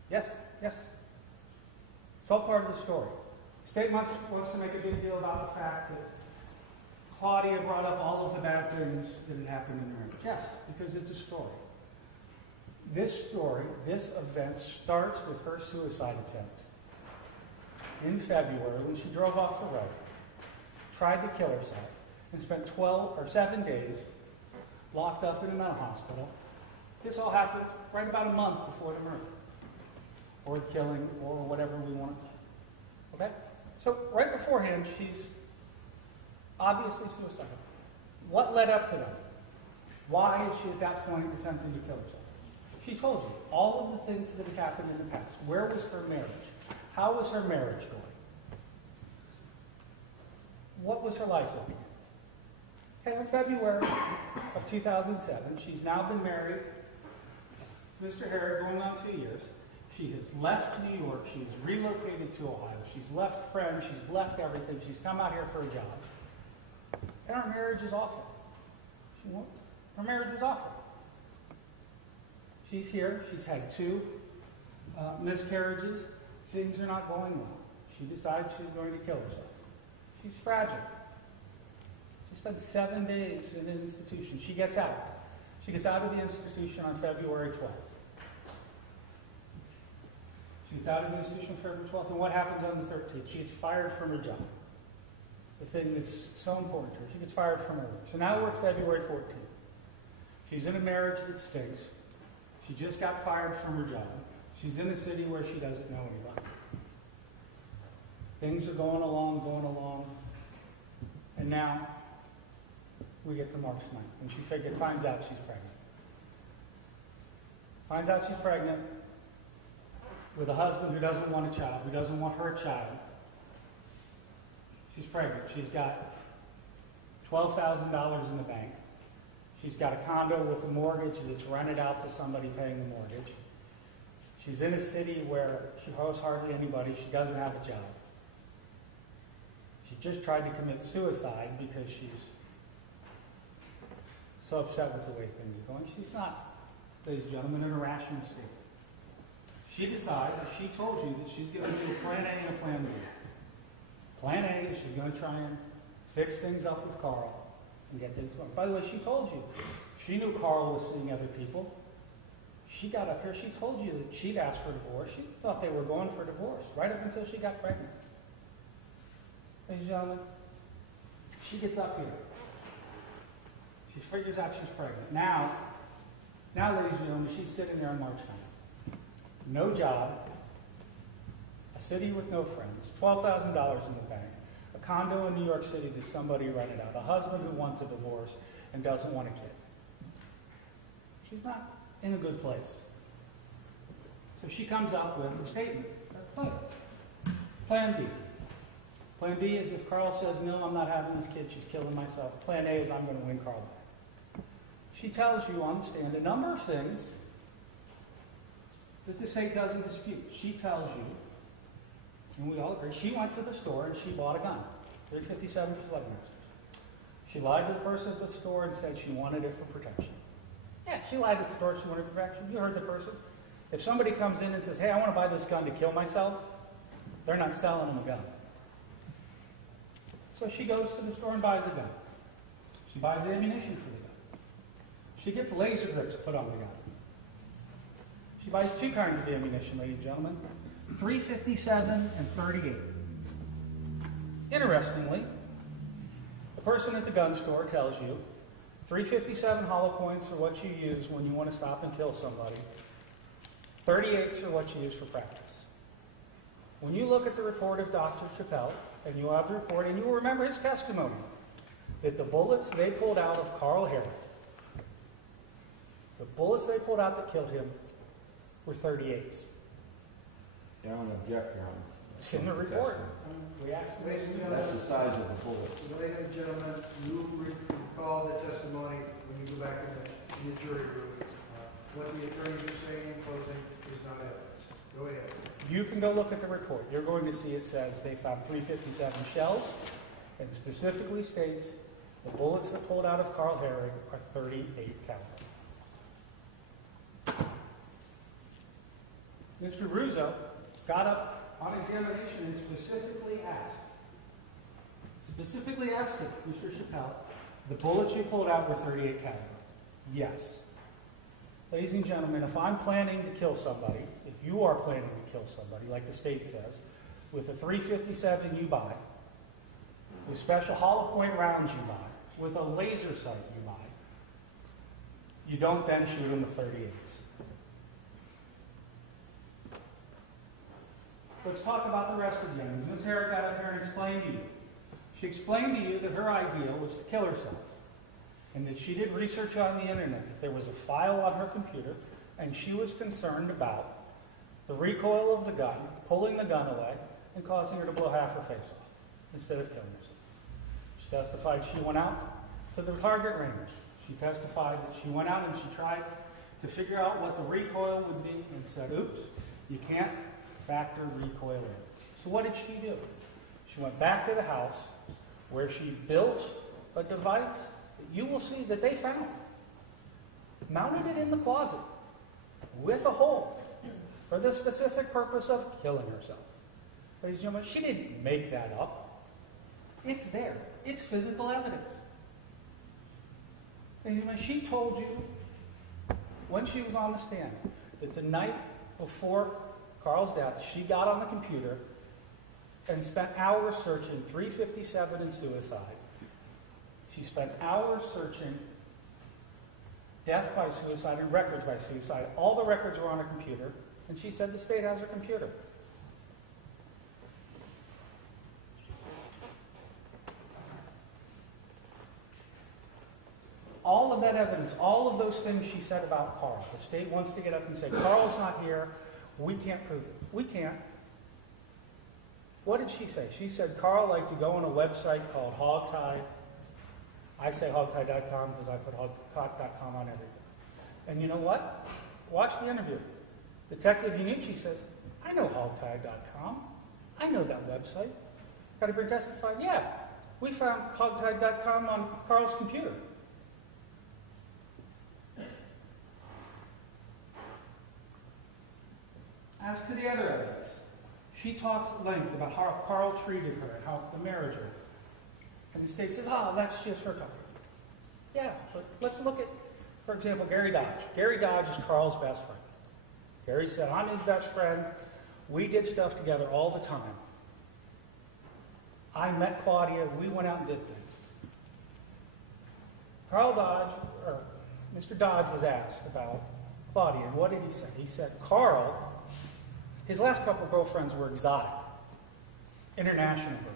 Yes. It's all part of the story. The state wants to make a big deal about the fact that Claudia brought up all of the bad things that had happened in the marriage. Yes, because it's a story. This story, this event starts with her suicide attempt in February when she drove off the road, tried to kill herself, and spent 7 days locked up in a mental hospital. This all happened right about a month before the murder, or the killing, or whatever we want to call it. Okay? So right beforehand, she's obviously suicidal. What led up to that? Why is she at that point attempting to kill herself? She told you all of the things that have happened in the past. Where was her marriage? How was her marriage going? What was her life looking like? Okay, in February of 2007, she's now been married to Mr. Hoerig going on 2 years. She has left New York. She's relocated to Ohio. She's left friends. She's left everything. She's come out here for a job. And her marriage is awful. Her marriage is awful. She's here. She's had 2 miscarriages. Things are not going well. She decides she's going to kill herself. She's fragile. She spent 7 days in an institution. She gets out. She gets out of the institution on February 12th. She gets out of the institution on February 12th, and what happens on the 13th? She gets fired from her job. The thing that's so important to her. She gets fired from her work. So now we're at February 14th. She's in a marriage that stinks. She just got fired from her job. She's in a city where she doesn't know anybody. Things are going along, and now we get to March 9th, and she finds out she's pregnant. finds out she's pregnant with a husband who doesn't want a child, who doesn't want her child. She's pregnant. She's got $12,000 in the bank. She's got a condo with a mortgage that's rented out to somebody paying the mortgage. She's in a city where she hosts hardly anybody. She doesn't have a job. She just tried to commit suicide because she's so upset with the way things are going. She's not, ladies and gentlemen, in a rational state. She decides, as she told you, that she's going to do a plan A and a plan B. Plan A is she's going to try and fix things up with Carl and get things going. By the way, she told you. She knew Carl was seeing other people. She got up here, she told you that she'd asked for divorce. She thought they were going for divorce, right up until she got pregnant. Ladies and gentlemen, she gets up here. She figures out she's pregnant. Now, ladies and gentlemen, she's sitting there on March 9th. No job, a city with no friends, $12,000 in the bank, a condo in New York City that somebody rented out, a husband who wants a divorce and doesn't want a kid. She's not in a good place. So she comes up with a statement. Plan B. Plan B is if Carl says, no, I'm not having this kid, she's killing myself. Plan A is I'm going to win Carl back. She tells you on the stand a number of things that the state doesn't dispute. She tells you, and we all agree, she went to the store and she bought a gun, .357 for slug masters. She lied to the person at the store and said she wanted it for protection. Yeah, she lied at the store, she wanted protection. You heard the person. If somebody comes in and says, hey, I want to buy this gun to kill myself, they're not selling them a gun. So she goes to the store and buys a gun. She buys ammunition for the gun. She gets laser grips put on the gun. She buys two kinds of ammunition, ladies and gentlemen, .357 and .38. Interestingly, the person at the gun store tells you .357 hollow points are what you use when you want to stop and kill somebody. .38s are what you use for practice. When you look at the report of Dr. Chappelle, and you have the report, and you will remember his testimony, that the bullets they pulled out of Carl Hoerig, the bullets they pulled out that killed him, were .38s. I don't object, Your Honor. It's in the report. Ladies and gentlemen, That's the size of the bullet. ladies and gentlemen, you recall the testimony when you go back in the jury room. What the attorneys are saying in closing is not evidence. Go ahead. You can go look at the report. You're going to see it says they found .357 shells, and specifically states the bullets that pulled out of Carl Hoerig are .38 caliber. Mr. Russo got up on examination and specifically asked him, Mr. Chappelle, the bullets you pulled out were .38 caliber. Yes. Ladies and gentlemen, if I'm planning to kill somebody, if you are planning to kill somebody, like the state says, with a .357 you buy, with special hollow point rounds you buy, with a laser sight you buy, you don't then shoot them with .38s. Let's talk about the rest of the evidence. Ms. Hoerig got up here and explained to you. She explained to you that her idea was to kill herself, and that she did research on the internet, that there was a file on her computer, and she was concerned about the recoil of the gun, pulling the gun away, and causing her to blow half her face off, instead of killing herself. She testified she went out to the target range. She testified that she went out and she tried to figure out what the recoil would be, and said, oops, you can't factor recoil in. So what did she do? She went back to the house where she built a device that you will see that they found, mounted it in the closet with a hole for the specific purpose of killing herself. Ladies and gentlemen, she didn't make that up. It's there. It's physical evidence. Ladies and gentlemen, she told you when she was on the stand that the night before Carl's death, she got on the computer and spent hours searching .357 and suicide. She spent hours searching death by suicide and records by suicide. All the records were on her computer, and she said the state has her computer. all of that evidence, all of those things she said about Carl. The state wants to get up and say, Carl's not here, we can't prove it. We can't. What did she say? She said Carl liked to go on a website called Hogtie. I say hogtie.com because I put hogtie.com on everything. And you know what? Watch the interview. Detective Yanucci says, I know hogtie.com. I know that website. Got to be testified? Yeah. We found hogtie.com on Carl's computer. As to the other evidence, she talks at length about how Carl treated her and how the marriage her. And the state says, oh, that's just her talking. Yeah, but let's look at, for example, Gary Dodge. Gary Dodge is Carl's best friend. Gary said, I'm his best friend. We did stuff together all the time. I met Claudia. We went out and did things. Carl Dodge, or Mr. Dodge was asked about Claudia, and what did he say? He said, Carl, his last couple of girlfriends were exotic, international girls.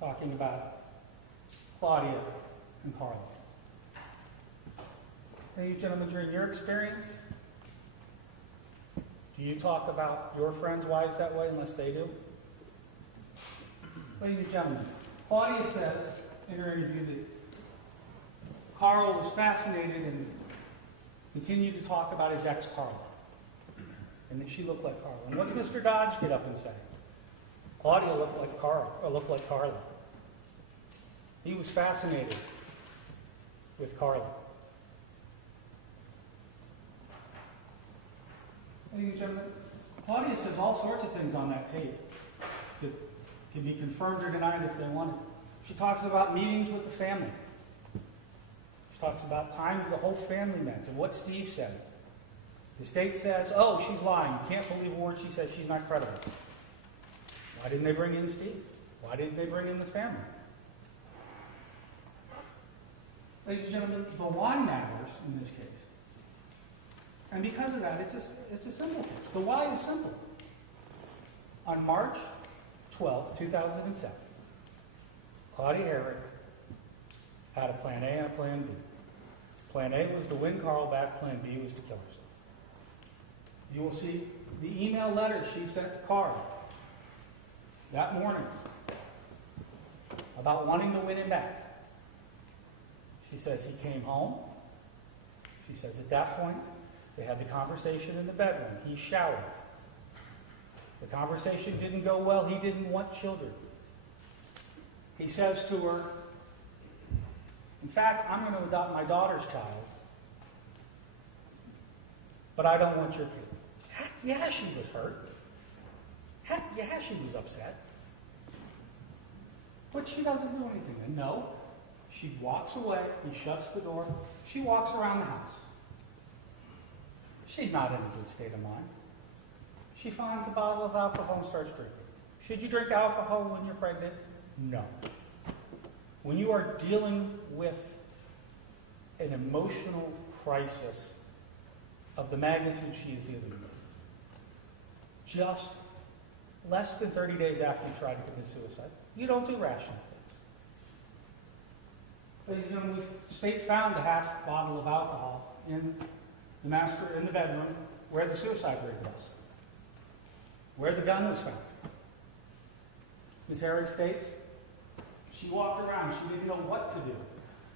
Talking about Claudia and Carla. Ladies and gentlemen, during your experience, do you talk about your friends' wives that way unless they do? Ladies and gentlemen, Claudia says in her interview that Carl was fascinated and continued to talk about his ex, Carla, and that she looked like Carla. And what's Mr. Dodge get up and say? Claudia looked like Carla. He was fascinated with Carla. Ladies and gentlemen, Claudia says all sorts of things on that tape that can be confirmed or denied if they want it. She talks about meetings with the family. She talks about times the whole family met and what Steve said. The state says, oh, she's lying. You can't believe a word she says. She's not credible. Why didn't they bring in Steve? Why didn't they bring in the family? Ladies and gentlemen, the why matters in this case. And because of that, it's a simple case. The why is simple. On March 12, 2007, Claudia Hoerig had a plan A and a plan B. Plan A was to win Carl back. Plan B was to kill herself. You will see the email letter she sent to Carl that morning about wanting to win him back. She says he came home. She says at that point, they had the conversation in the bedroom. He showered. The conversation didn't go well. He didn't want children. He says to her, in fact, I'm going to adopt my daughter's child, but I don't want your kid. Heck yeah, she was hurt. Heck yeah, she was upset. But she doesn't do anything. And no, she walks away. He shuts the door. She walks around the house. She's not in a good state of mind. She finds a bottle of alcohol and starts drinking. Should you drink alcohol when you're pregnant? No. When you are dealing with an emotional crisis of the magnitude she is dealing with, just less than 30 days after you try to commit suicide, you don't do rational things. Ladies and gentlemen, the state found a half bottle of alcohol in the bedroom where the suicide rig was, where the gun was found. Ms. Hoerig states, she walked around, she didn't know what to do.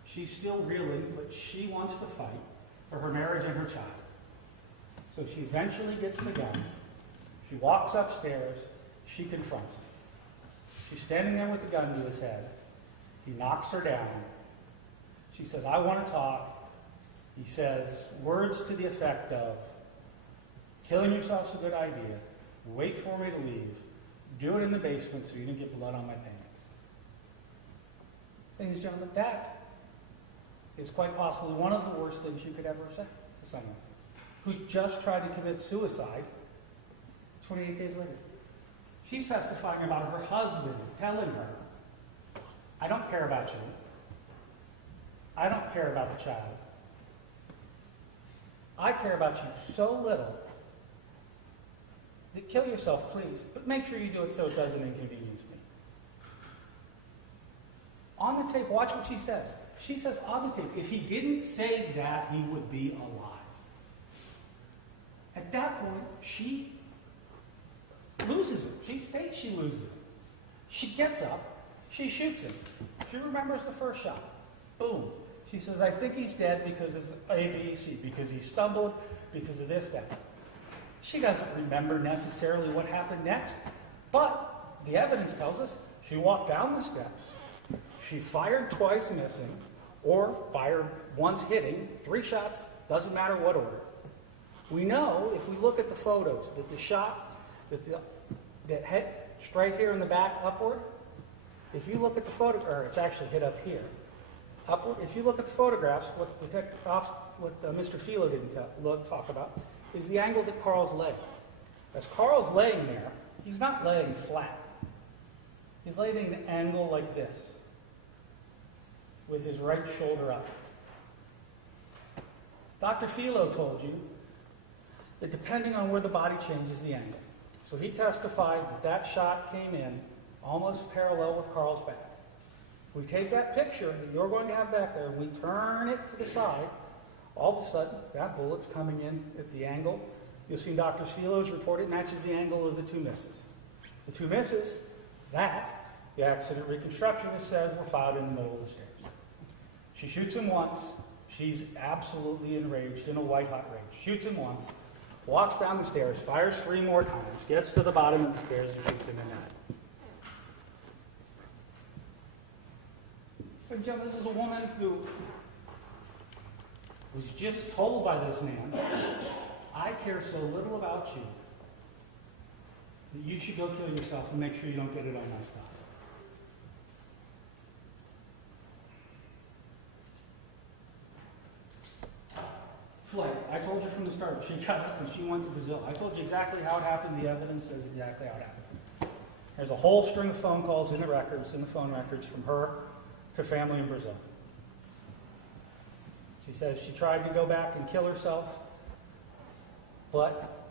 She's still reeling, but she wants to fight for her marriage and her child. So she eventually gets the gun. She walks upstairs. She confronts him. She's standing there with the gun to his head. He knocks her down. She says, I want to talk. He says words to the effect of, killing yourself's a good idea. Wait for me to leave. Do it in the basement so you don't get blood on my pants. Ladies and gentlemen, that is quite possibly one of the worst things you could ever say to someone who's just tried to commit suicide 28 days later. She's testifying about her husband telling her, I don't care about you. I don't care about the child. I care about you so little that kill yourself, please, but make sure you do it so it doesn't inconvenience me. On the tape, watch what she says. She says on the tape, if he didn't say that, he would be alive. At that point, she loses it. She states she loses it. She gets up. She shoots him. She remembers the first shot. Boom. She says, I think he's dead because of A, B, C, because he stumbled, because of this, that. She doesn't remember necessarily what happened next, but the evidence tells us she walked down the steps, she fired twice missing, or fired once hitting, 3 shots, doesn't matter what order. We know, if we look at the photos, that the shot, that hit straight here in the back upward, if you look at the photo, or it's actually hit up here, upward, if you look at the photographs, what Mr. Philo didn't talk about, is the angle that Carl's laying. As Carl's laying there, he's not laying flat. He's laying at an angle like this, with his right shoulder up. Dr. Philo told you that depending on where the body changes the angle. So he testified that that shot came in almost parallel with Carl's back. We take that picture that you're going to have back there, and we turn it to the side, all of a sudden, that bullet's coming in at the angle. You'll see Dr. Philo's report, it matches the angle of the 2 misses. The 2 misses, that, the accident reconstructionist says, were filed in the middle of the stairs. She shoots him once. She's absolutely enraged, in a white-hot rage. Shoots him once, walks down the stairs, fires 3 more times, gets to the bottom of the stairs and shoots him in that. But Jim, this is a woman who was just told by this man, I care so little about you that you should go kill yourself and make sure you don't get it on my stuff. Flight. I told you from the start, she got up and she went to Brazil. I told you exactly how it happened. The evidence says exactly how it happened. There's a whole string of phone calls in the records, in the phone records, from her to family in Brazil. She says she tried to go back and kill herself, but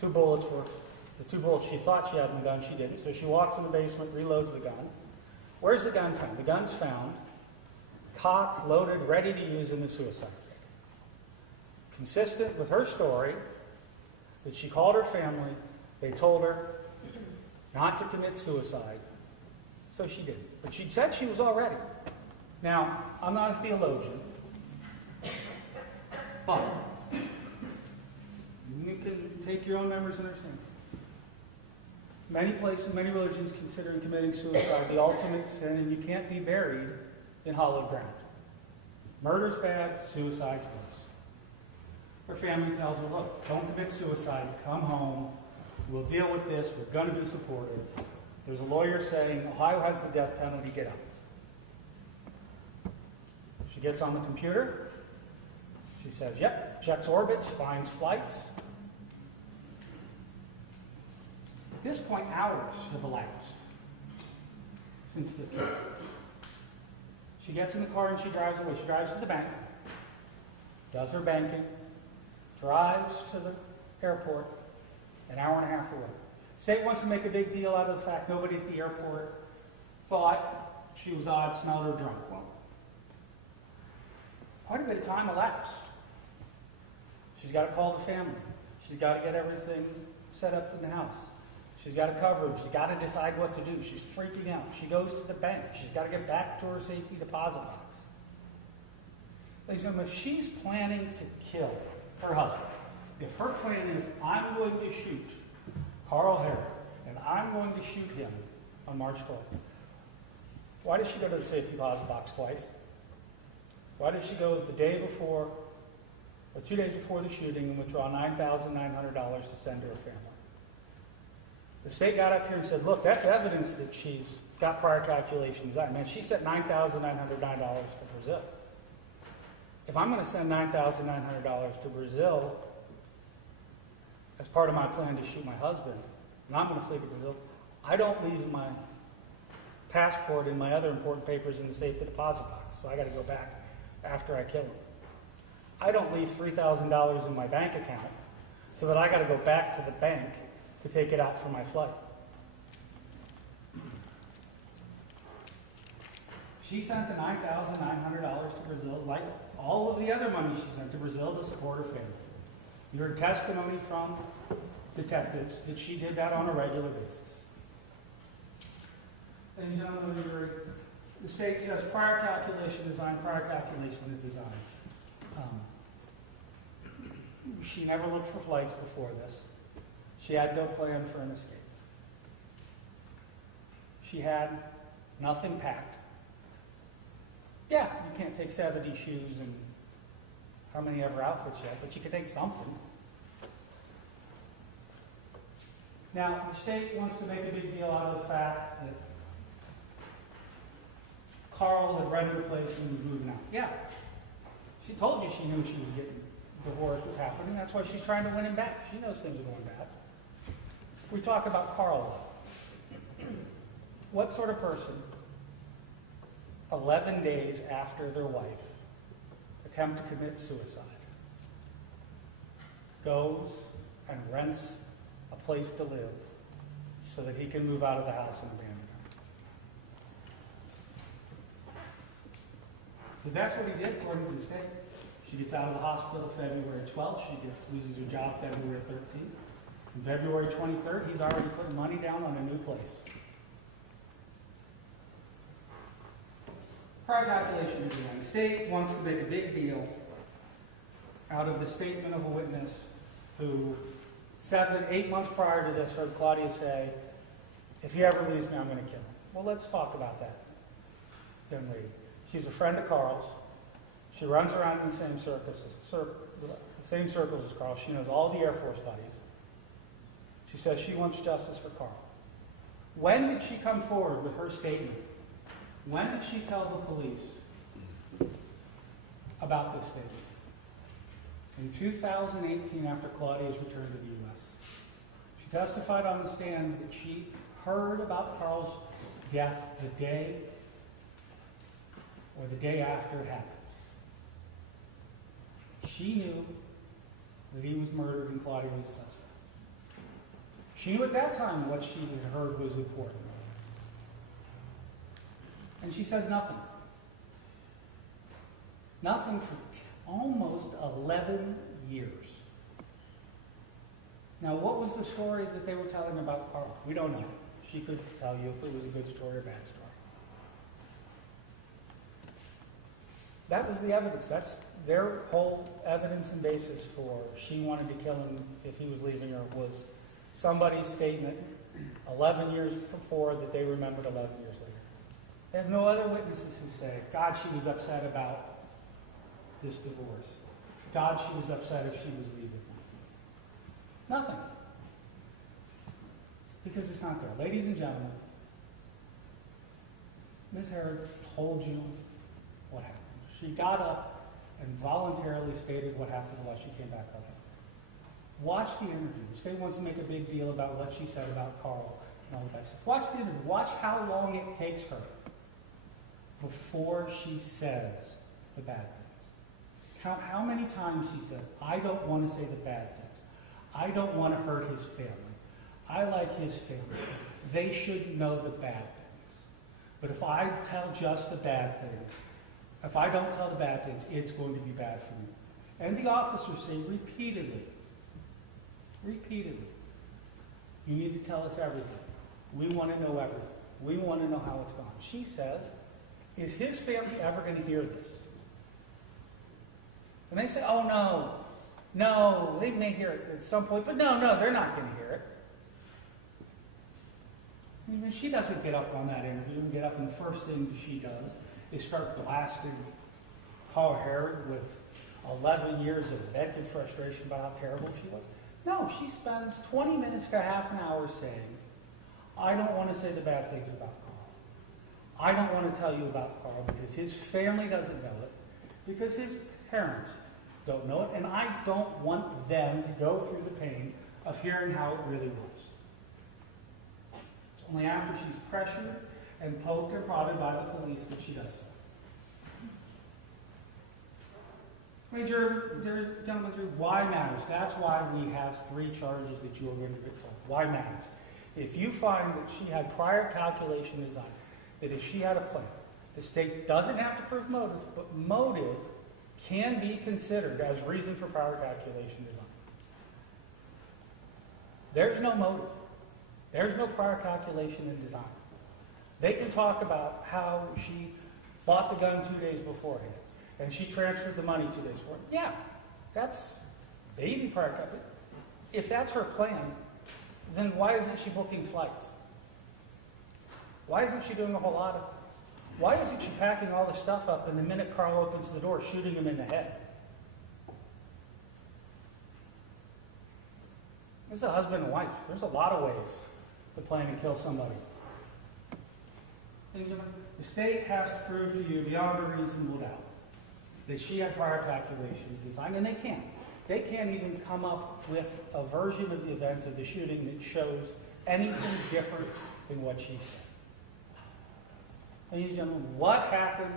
the 2 bullets she thought she had in the gun, she didn't. So she walks in the basement, reloads the gun. Where's the gun found? The gun's found, cocked, loaded, ready to use in the suicide rig. Consistent with her story, that she called her family, they told her not to commit suicide, so she didn't. But she'd said she was all ready. Now, I'm not a theologian, but you can take your own memories and understand. Many places, many religions considering committing suicide the ultimate sin, and you can't be buried in hallowed ground. Murder's bad, suicide's worse. Her family tells her, look, don't commit suicide, come home, we'll deal with this, we're going to be supportive. There's a lawyer saying, Ohio has the death penalty, get out. She gets on the computer, she says, yep, checks orbits, finds flights. At this point, hours have elapsed since the kill. She gets in the car and she drives away. She drives to the bank, does her banking, drives to the airport, an hour and a half away. State wants to make a big deal out of the fact nobody at the airport thought she was odd, smelled, or drunk. Well, quite a bit of time elapsed. She's got to call the family. She's got to get everything set up in the house. She's got to cover them. She's got to decide what to do. She's freaking out. She goes to the bank. She's got to get back to her safety deposit box. Ladies and gentlemen, if she's planning to kill her husband, if her plan is, I'm going to shoot Carl Hoerig, and I'm going to shoot him on March 12th, why does she go to the safety deposit box twice? Why does she go the day before, or 2 days before the shooting, and withdraw $9,900 to send to her family? The state got up here and said, look, that's evidence that she's got prior calculations. Man, she sent $9,909 to Brazil. If I'm going to send $9,900 to Brazil as part of my plan to shoot my husband, and I'm going to flee to Brazil, I don't leave my passport and my other important papers in the safety deposit box, so I got to go back after I kill him. I don't leave $3,000 in my bank account so that I got to go back to the bank to take it out for my flight. She sent the $9,900 to Brazil, like all of the other money she sent to Brazil to support her family. You heard testimony from detectives that she did that on a regular basis. Ladies and gentlemen, the state says prior calculation design, prior calculation of design. She never looked for flights before this. She had no plan for an escape. She had nothing packed. Yeah, you can't take 70 shoes and how many ever outfits yet, but you can take something. Now, the state wants to make a big deal out of the fact that Carl had rented a place and was moving out. Yeah, she told you she knew she was getting divorce was happening. That's why she's trying to win him back. She knows things are going bad. We talk about Carl. What sort of person, 11 days after their wife attempt to commit suicide, goes and rents a place to live so that he can move out of the house and abandon her? Because that's what he did, according to the state. She gets out of the hospital February 12th. She loses her job February 13th. On February 23rd, he's already putting money down on a new place. Prior calculation is the state wants to make a big deal out of the statement of a witness who 8 months prior to this heard Claudia say, "If he ever leaves me, I'm going to kill him." Well, let's talk about that young lady. She's a friend of Carl's. She runs around in the same circles as Carl. She knows all the Air Force buddies. She says she wants justice for Carl. When did she come forward with her statement? When did she tell the police about this statement? In 2018, after Claudia's return to the U.S. She testified on the stand that she heard about Carl's death the day after it happened. She knew that he was murdered and Claudia was a suspect. She knew at that time what she had heard was important. And she says nothing. Nothing for almost 11 years. Now, what was the story that they were telling about Carl? We don't know. She could tell you if it was a good story or a bad story. That was the evidence. That's their whole evidence and basis for she wanted to kill him if he was leaving her was somebody's statement 11 years before that they remembered 11 years later. They have no other witnesses who say, God, she was upset about this divorce. God, she was upset if she was leaving. Nothing. Because it's not there. Ladies and gentlemen, Ms. Hoerig told you what happened. She got up and voluntarily stated what happened while she came back up. Watch the interview. The state wants to make a big deal about what she said about Carl and all that stuff. Watch the interview. Watch how long it takes her before she says the bad things. Count how many times she says, I don't want to say the bad things. I don't want to hurt his family. I like his family. They should know the bad things. But if I tell just the bad things, if I don't tell the bad things, it's going to be bad for me. And the officers say repeatedly, you need to tell us everything. We want to know everything. We want to know how it's gone. She says, is his family ever going to hear this? And they say, oh, no, they may hear it at some point, but no, they're not going to hear it. I mean, she doesn't get up on that interview and get up, and the first thing she does is start blasting Claudia Hoerig with 11 years of vented frustration about how terrible she was. No, she spends 20 minutes to half an hour saying, I don't want to say the bad things about Carl. I don't want to tell you about Carl because his family doesn't know it, because his parents don't know it, and I don't want them to go through the pain of hearing how it really was. It's only after she's pressured and poked or prodded by the police that she does so. Gentlemen, why matters? That's why we have 3 charges that you are going to get told. Why matters? If you find that she had prior calculation design, that if she had a plan, The state doesn't have to prove motive, but motive can be considered as reason for prior calculation design. There's no motive. There's no prior calculation in design. They can talk about how she bought the gun 2 days beforehand, and she transferred the money 2 days before. Yeah, that's maybe prior calculation. If that's her plan, then why isn't she booking flights? Why isn't she doing a whole lot of things? Why isn't she packing all the stuff up and the minute Carl opens the door, shooting him in the head? It's a husband and wife. There's a lot of ways to plan to kill somebody. The state has to prove to you beyond a reasonable doubt that she had prior calculation design, and they can't. They can't even come up with a version of the events of the shooting that shows anything different than what she said. Ladies and gentlemen, what happened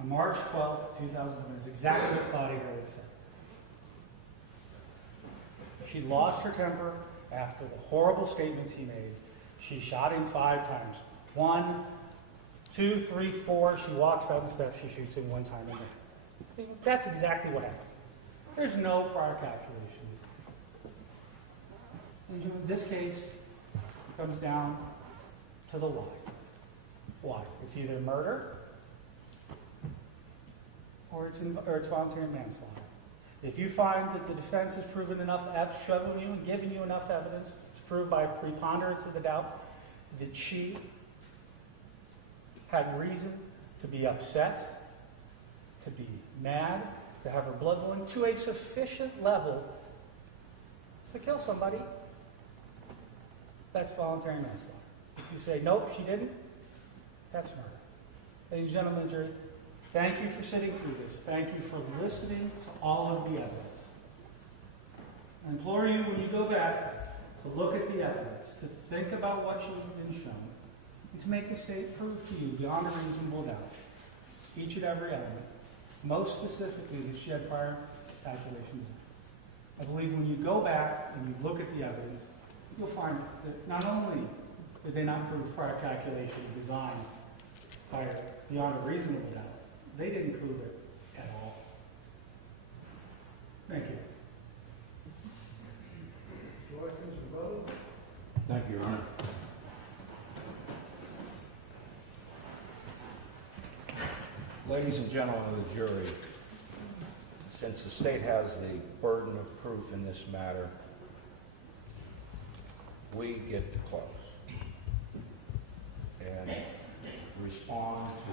on March 12th, 2007 is exactly what Claudia Hoerig said. She lost her temper after the horrible statements he made. She shot him 5 times. 1, 2, 3, 4. She walks down the steps. She shoots him 1 time in the head. That's exactly what happened. There's no prior calculation. In this case, it comes down to the why. Why? It's either murder or it's voluntary manslaughter. If you find that the defense has proven enough, shown you and given you enough evidence to prove by preponderance of the doubt that she had reason to be upset, to be mad, to have her blood boiling to a sufficient level to kill somebody, that's voluntary manslaughter. If you say, nope, she didn't, that's murder. Ladies and gentlemen, jury, thank you for sitting through this. Thank you for listening to all of the evidence. I implore you, when you go back, to look at the evidence, to think about what you've been shown, and to make the state prove to you, beyond a reasonable doubt, each and every element, most specifically that she had prior calculations. I believe when you go back and you look at the evidence, you'll find that not only did they not prove prior calculation design beyond a reasonable doubt, they didn't prove it at all. Thank you. Thank you, Your Honor. Ladies and gentlemen of the jury, since the state has the burden of proof in this matter, we get to close and respond to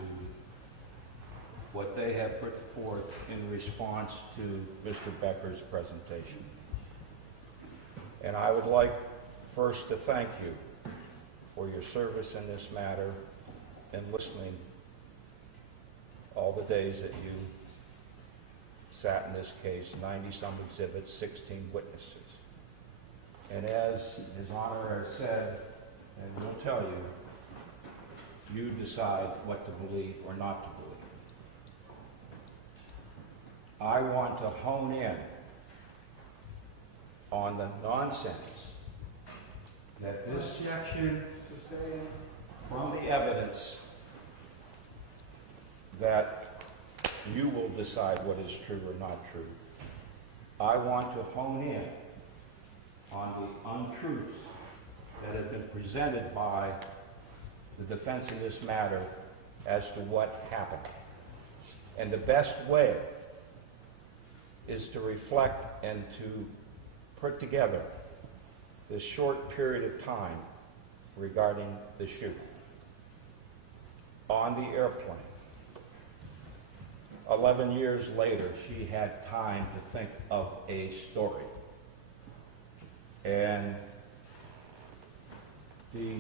what they have put forth in response to Mr. Becker's presentation. And I would like first to thank you for your service in this matter and listening all the days that you sat in this case, 90-some exhibits, 16 witnesses. And as His Honor has said, and will tell you, you decide what to believe or not to believe. I want to hone in on the nonsense that this objection from the evidence that you will decide what is true or not true. I want to hone in on the untruths that have been presented by the defense in this matter as to what happened. And the best way is to reflect and to put together this short period of time regarding the shooting. On the airplane, 11 years later, she had time to think of a story. And the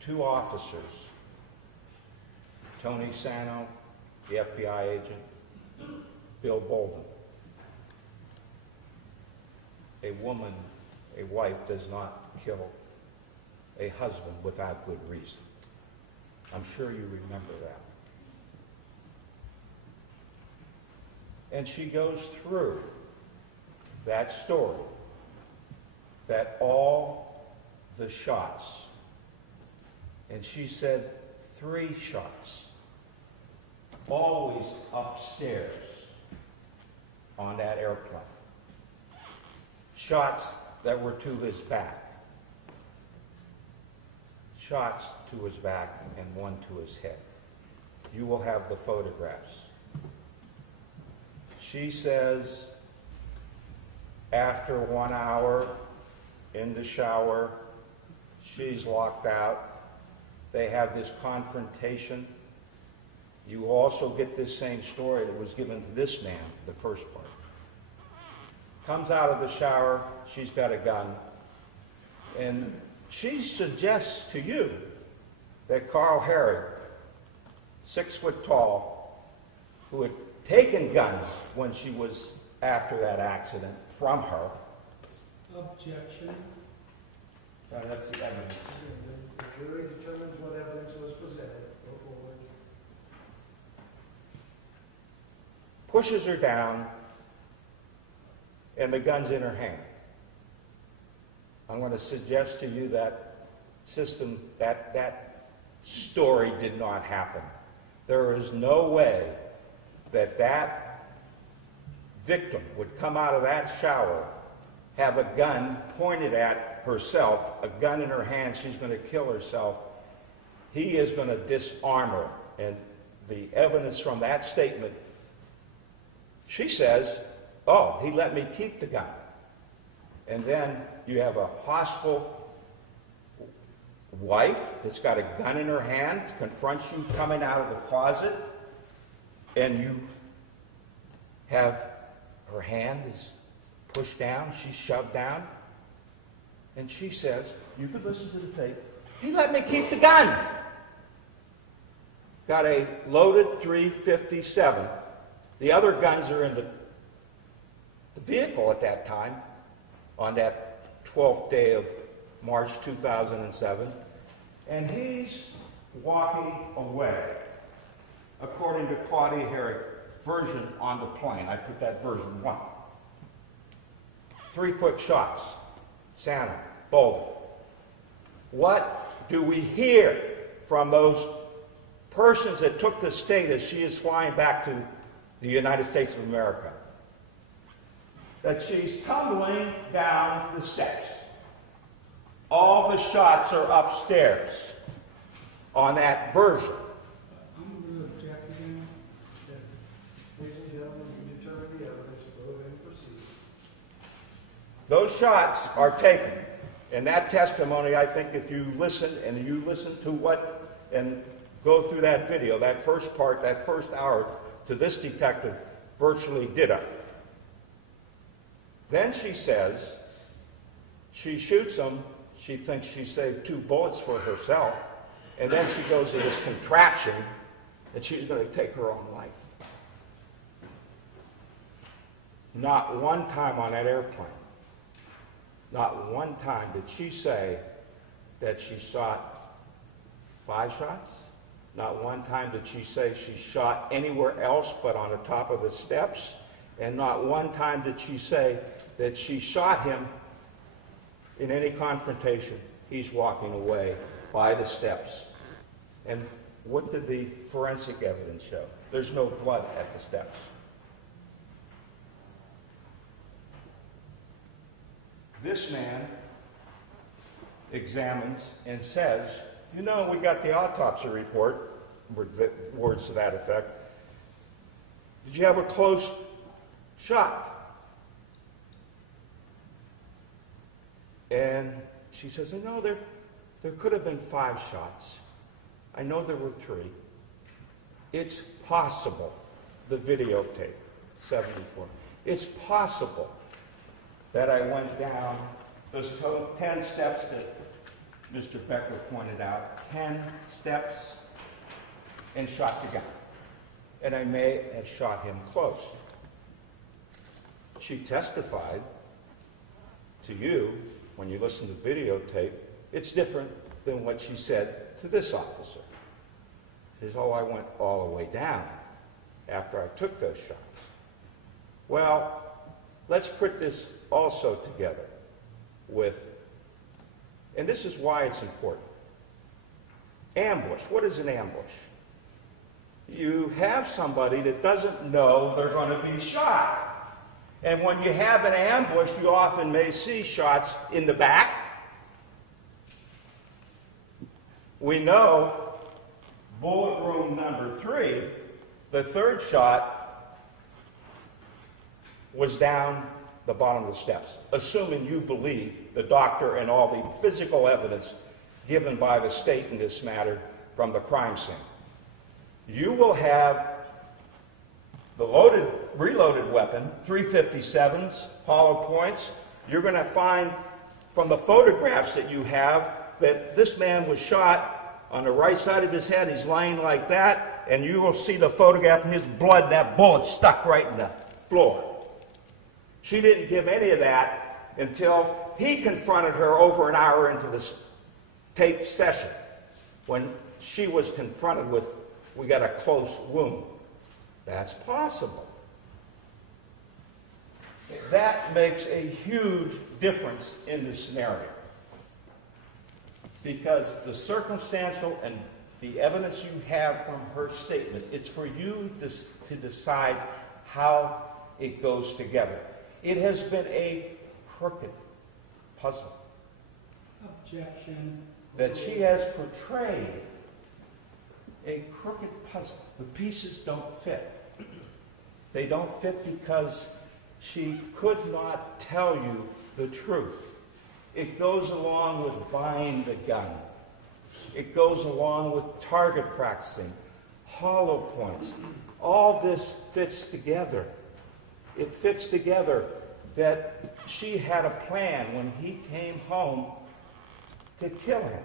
2 officers, Tony Sano, the FBI agent, Bill Bolden. A woman, a wife, does not kill a husband without good reason. I'm sure you remember that. And she goes through that story, that all the shots And she said 3 shots, always upstairs on that airplane. Shots that were to his back. Shots to his back and 1 to his head. You will have the photographs. She says, after 1 hour in the shower, she's locked out. They have this confrontation. You also get this same story that was given to this man, the first part. Comes out of the shower, she's got a gun, and she suggests to you that Carl Hoerig, 6 foot tall, who had taken guns when she was after that accident from her. Objection. That's the evidence. The jury determines what evidence was presented. Go forward. Pushes her down, and the gun's in her hand. I'm going to suggest to you that system, that story did not happen. There is no way that that victim would come out of that shower, have a gun pointed at herself, a gun in her hand, she's going to kill herself. He is going to disarm her. And the evidence from that statement, she says, oh, he let me keep the gun. And then you have a hostile wife that's got a gun in her hand, confronts you coming out of the closet, and you have her hand is pushed down, she's shoved down, and she says, you could listen to the tape, he let me keep the gun. Got a loaded .357. The other guns are in the vehicle at that time, on that 12th day of March 2007, and he's walking away, according to Claudia Hoerig version on the plane. I put that version 1. 3 quick shots. Santa, Boulder. What do we hear from those persons that took the state as she is flying back to the United States of America? That she's tumbling down the steps. All the shots are upstairs on that version. I'm going to object again. Ladies and gentlemen, you determine the evidence. Go ahead and proceed. Those shots are taken. And that testimony, I think if you listen to what, and go through that video, that first part, that first hour, to this detective virtually ditto. Then she says, she shoots him, she thinks she saved 2 bullets for herself, and then she goes to this contraption that she's going to take her own life. Not one time on that airplane, not one time did she say that she shot 5 shots. Not one time did she say she shot anywhere else but on the top of the steps. And not one time did she say that she shot him in any confrontation. He's walking away by the steps. And what did the forensic evidence show? There's no blood at the steps. This man examines and says, you know, we got the autopsy report, words to that effect. Did you have a close shot? And she says, no, there could have been 5 shots. I know there were 3. It's possible, the videotape, 74. It's possible that I went down those 10 steps that Mr. Becker pointed out, 10 steps, and shot the guy. And I may have shot him close. She testified to you, when you listen to the videotape, it's different than what she said to this officer. She says, oh, I went all the way down after I took those shots. Well, let's put this also together with, and this is why it's important. Ambush. What is an ambush? You have somebody that doesn't know they're going to be shot. And when you have an ambush, you often may see shots in the back. We know bullet wound number 3, the third shot was down the bottom of the steps, assuming you believe the doctor and all the physical evidence given by the state in this matter from the crime scene. You will have the reloaded weapon, 357s, hollow points. You're going to find from the photographs that you have that this man was shot on the right side of his head. He's lying like that, and you will see the photograph and his blood, and that bullet stuck right in the floor. She didn't give any of that until he confronted her over an hour into this taped session when she was confronted with, we got a close wound. That's possible. That makes a huge difference in this scenario because the circumstantial and the evidence you have from her statement, it's for you to decide how it goes together. It has been a crooked puzzle. Objection. That she has portrayed a crooked puzzle. The pieces don't fit. They don't fit because she could not tell you the truth. It goes along with buying the gun. It goes along with target practicing, hollow points. All this fits together. It fits together that she had a plan when he came home to kill him.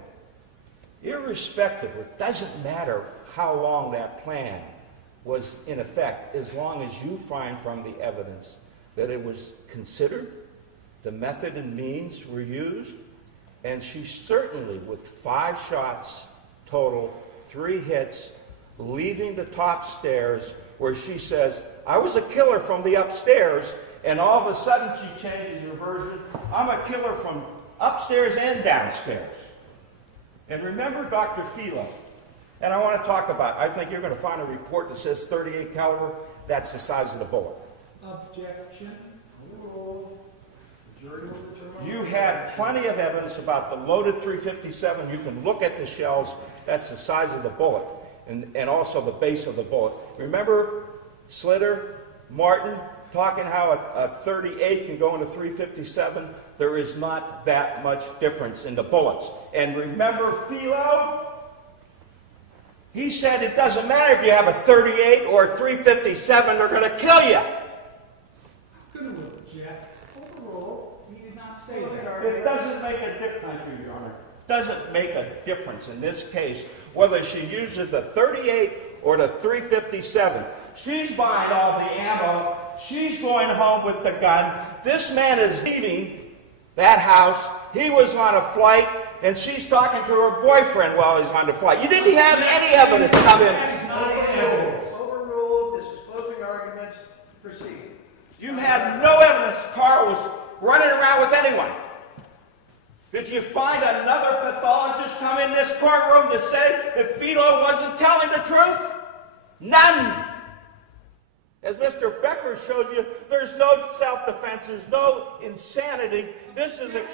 Irrespective, it doesn't matter how long that plan was in effect, as long as you find from the evidence that it was considered, the method and means were used, and she certainly, with 5 shots total, 3 hits, leaving the top stairs where she says, I was a killer from the upstairs, and all of a sudden she changes her version, I'm a killer from upstairs and downstairs. And remember Dr. Philo, and I want to talk about, I think you're going to find a report that says 38 caliber, that's the size of the bullet. Objection. You had plenty of evidence about the loaded 357. You can look at the shells, that's the size of the bullet, and also the base of the bullet. Remember Slater, Martin, talking how a 38 can go into 357? There is not that much difference in the bullets. And remember Philo? He said it doesn't matter if you have a 38 or a 357, they're going to kill you. I'm going to object. Overruled. He did not say that. It doesn't make a difference, thank you, Your Honor. It doesn't make a difference in this case whether she uses the 38 or the 357. She's buying all the ammo. She's going home with the gun. This man is leaving that house. He was on a flight, and she's talking to her boyfriend while he's on the flight. You didn't have any evidence come in. Overruled. This is closing arguments. Proceed. You had no evidence the car was running around with anyone. Did you find another pathologist come in this courtroom to say that Philo wasn't telling the truth? None. As Mr. Becker showed you, there's no self-defense, there's no insanity. This is a... I've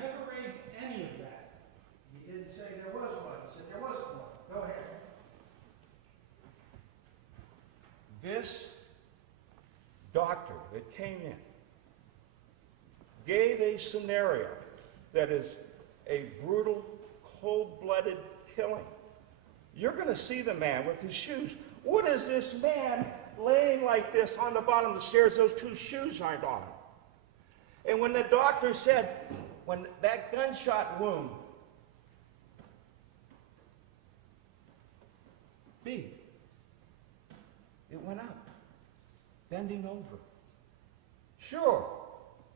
never raised any of that. He didn't say there was one. He said there wasn't one. Go ahead. This doctor that came in gave a scenario that is a brutal, cold-blooded killing. You're going to see the man with his shoes. What is this man laying like this on the bottom of the stairs? Those 2 shoes aren't on. And when the doctor said, when that gunshot wound, B, it went up, bending over. Sure,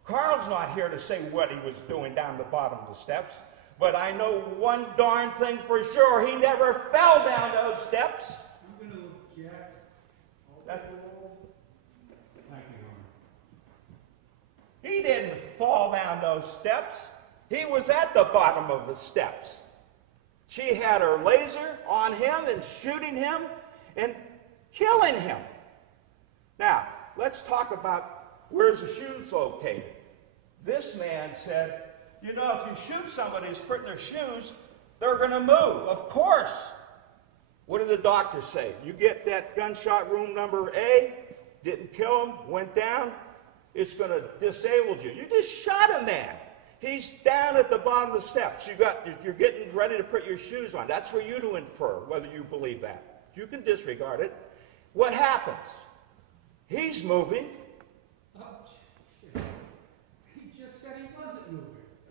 Carl's not here to say what he was doing down the bottom of the steps, but I know one darn thing for sure, he never fell down those steps. I'm going to object. Thank you, Your Honor. He didn't fall down those steps. He was at the bottom of the steps. She had her laser on him and shooting him and killing him. Now, let's talk about where's the shoes located. This man said, you know, if you shoot somebody who's putting their shoes, they're going to move. Of course. What did the doctor say? You get that gunshot wound number A, didn't kill him, went down, it's going to disable you. You just shot a man. He's down at the bottom of the steps. You're getting ready to put your shoes on. That's for you to infer whether you believe that. You can disregard it. What happens? He's moving. Oh, he just said he wasn't moving.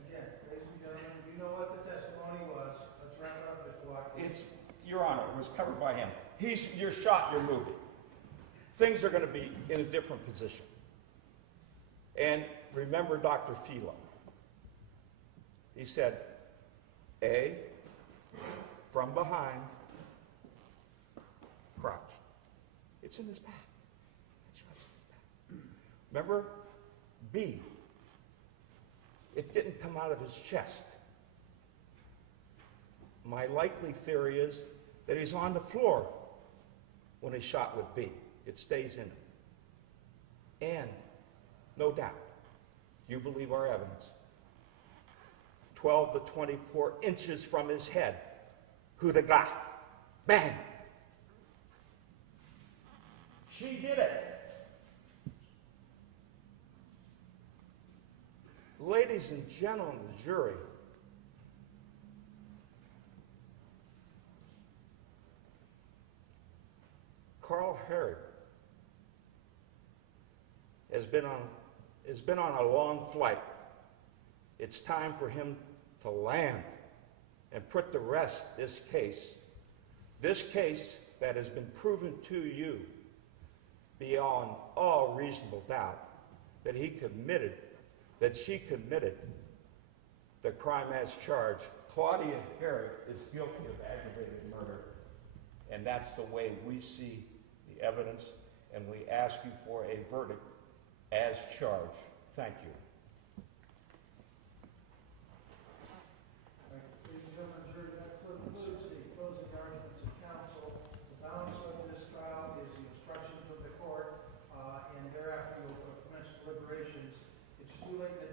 Again, ladies and gentlemen, you know what the testimony was. Let's wrap it up, Mr. Watkins. Your Honor, it was covered by him. You're shot, you're moving. Things are going to be in a different position. And remember Dr. Philo. He said, A, from behind, crouch. It's in his back. That shot's in his back. Remember? B, it didn't come out of his chest. My likely theory is that he's on the floor when he's shot with B. It stays in him. And, no doubt, you believe our evidence, 12 to 24 inches from his head, coup de grace, bang. She did it. Ladies and gentlemen of the jury, Claudia Hoerig has been on a long flight. It's time for him to land and put to rest this case that has been proven to you beyond all reasonable doubt that she committed the crime as charged. Claudia Hoerig is guilty of aggravated murder, and that's the way we see the evidence, and we ask you for a verdict as charged. Thank you. Ladies and gentlemen, jury, that concludes the closing arguments of counsel. The balance of this trial is the instructions of the court, and thereafter we will commence deliberations. It's too late to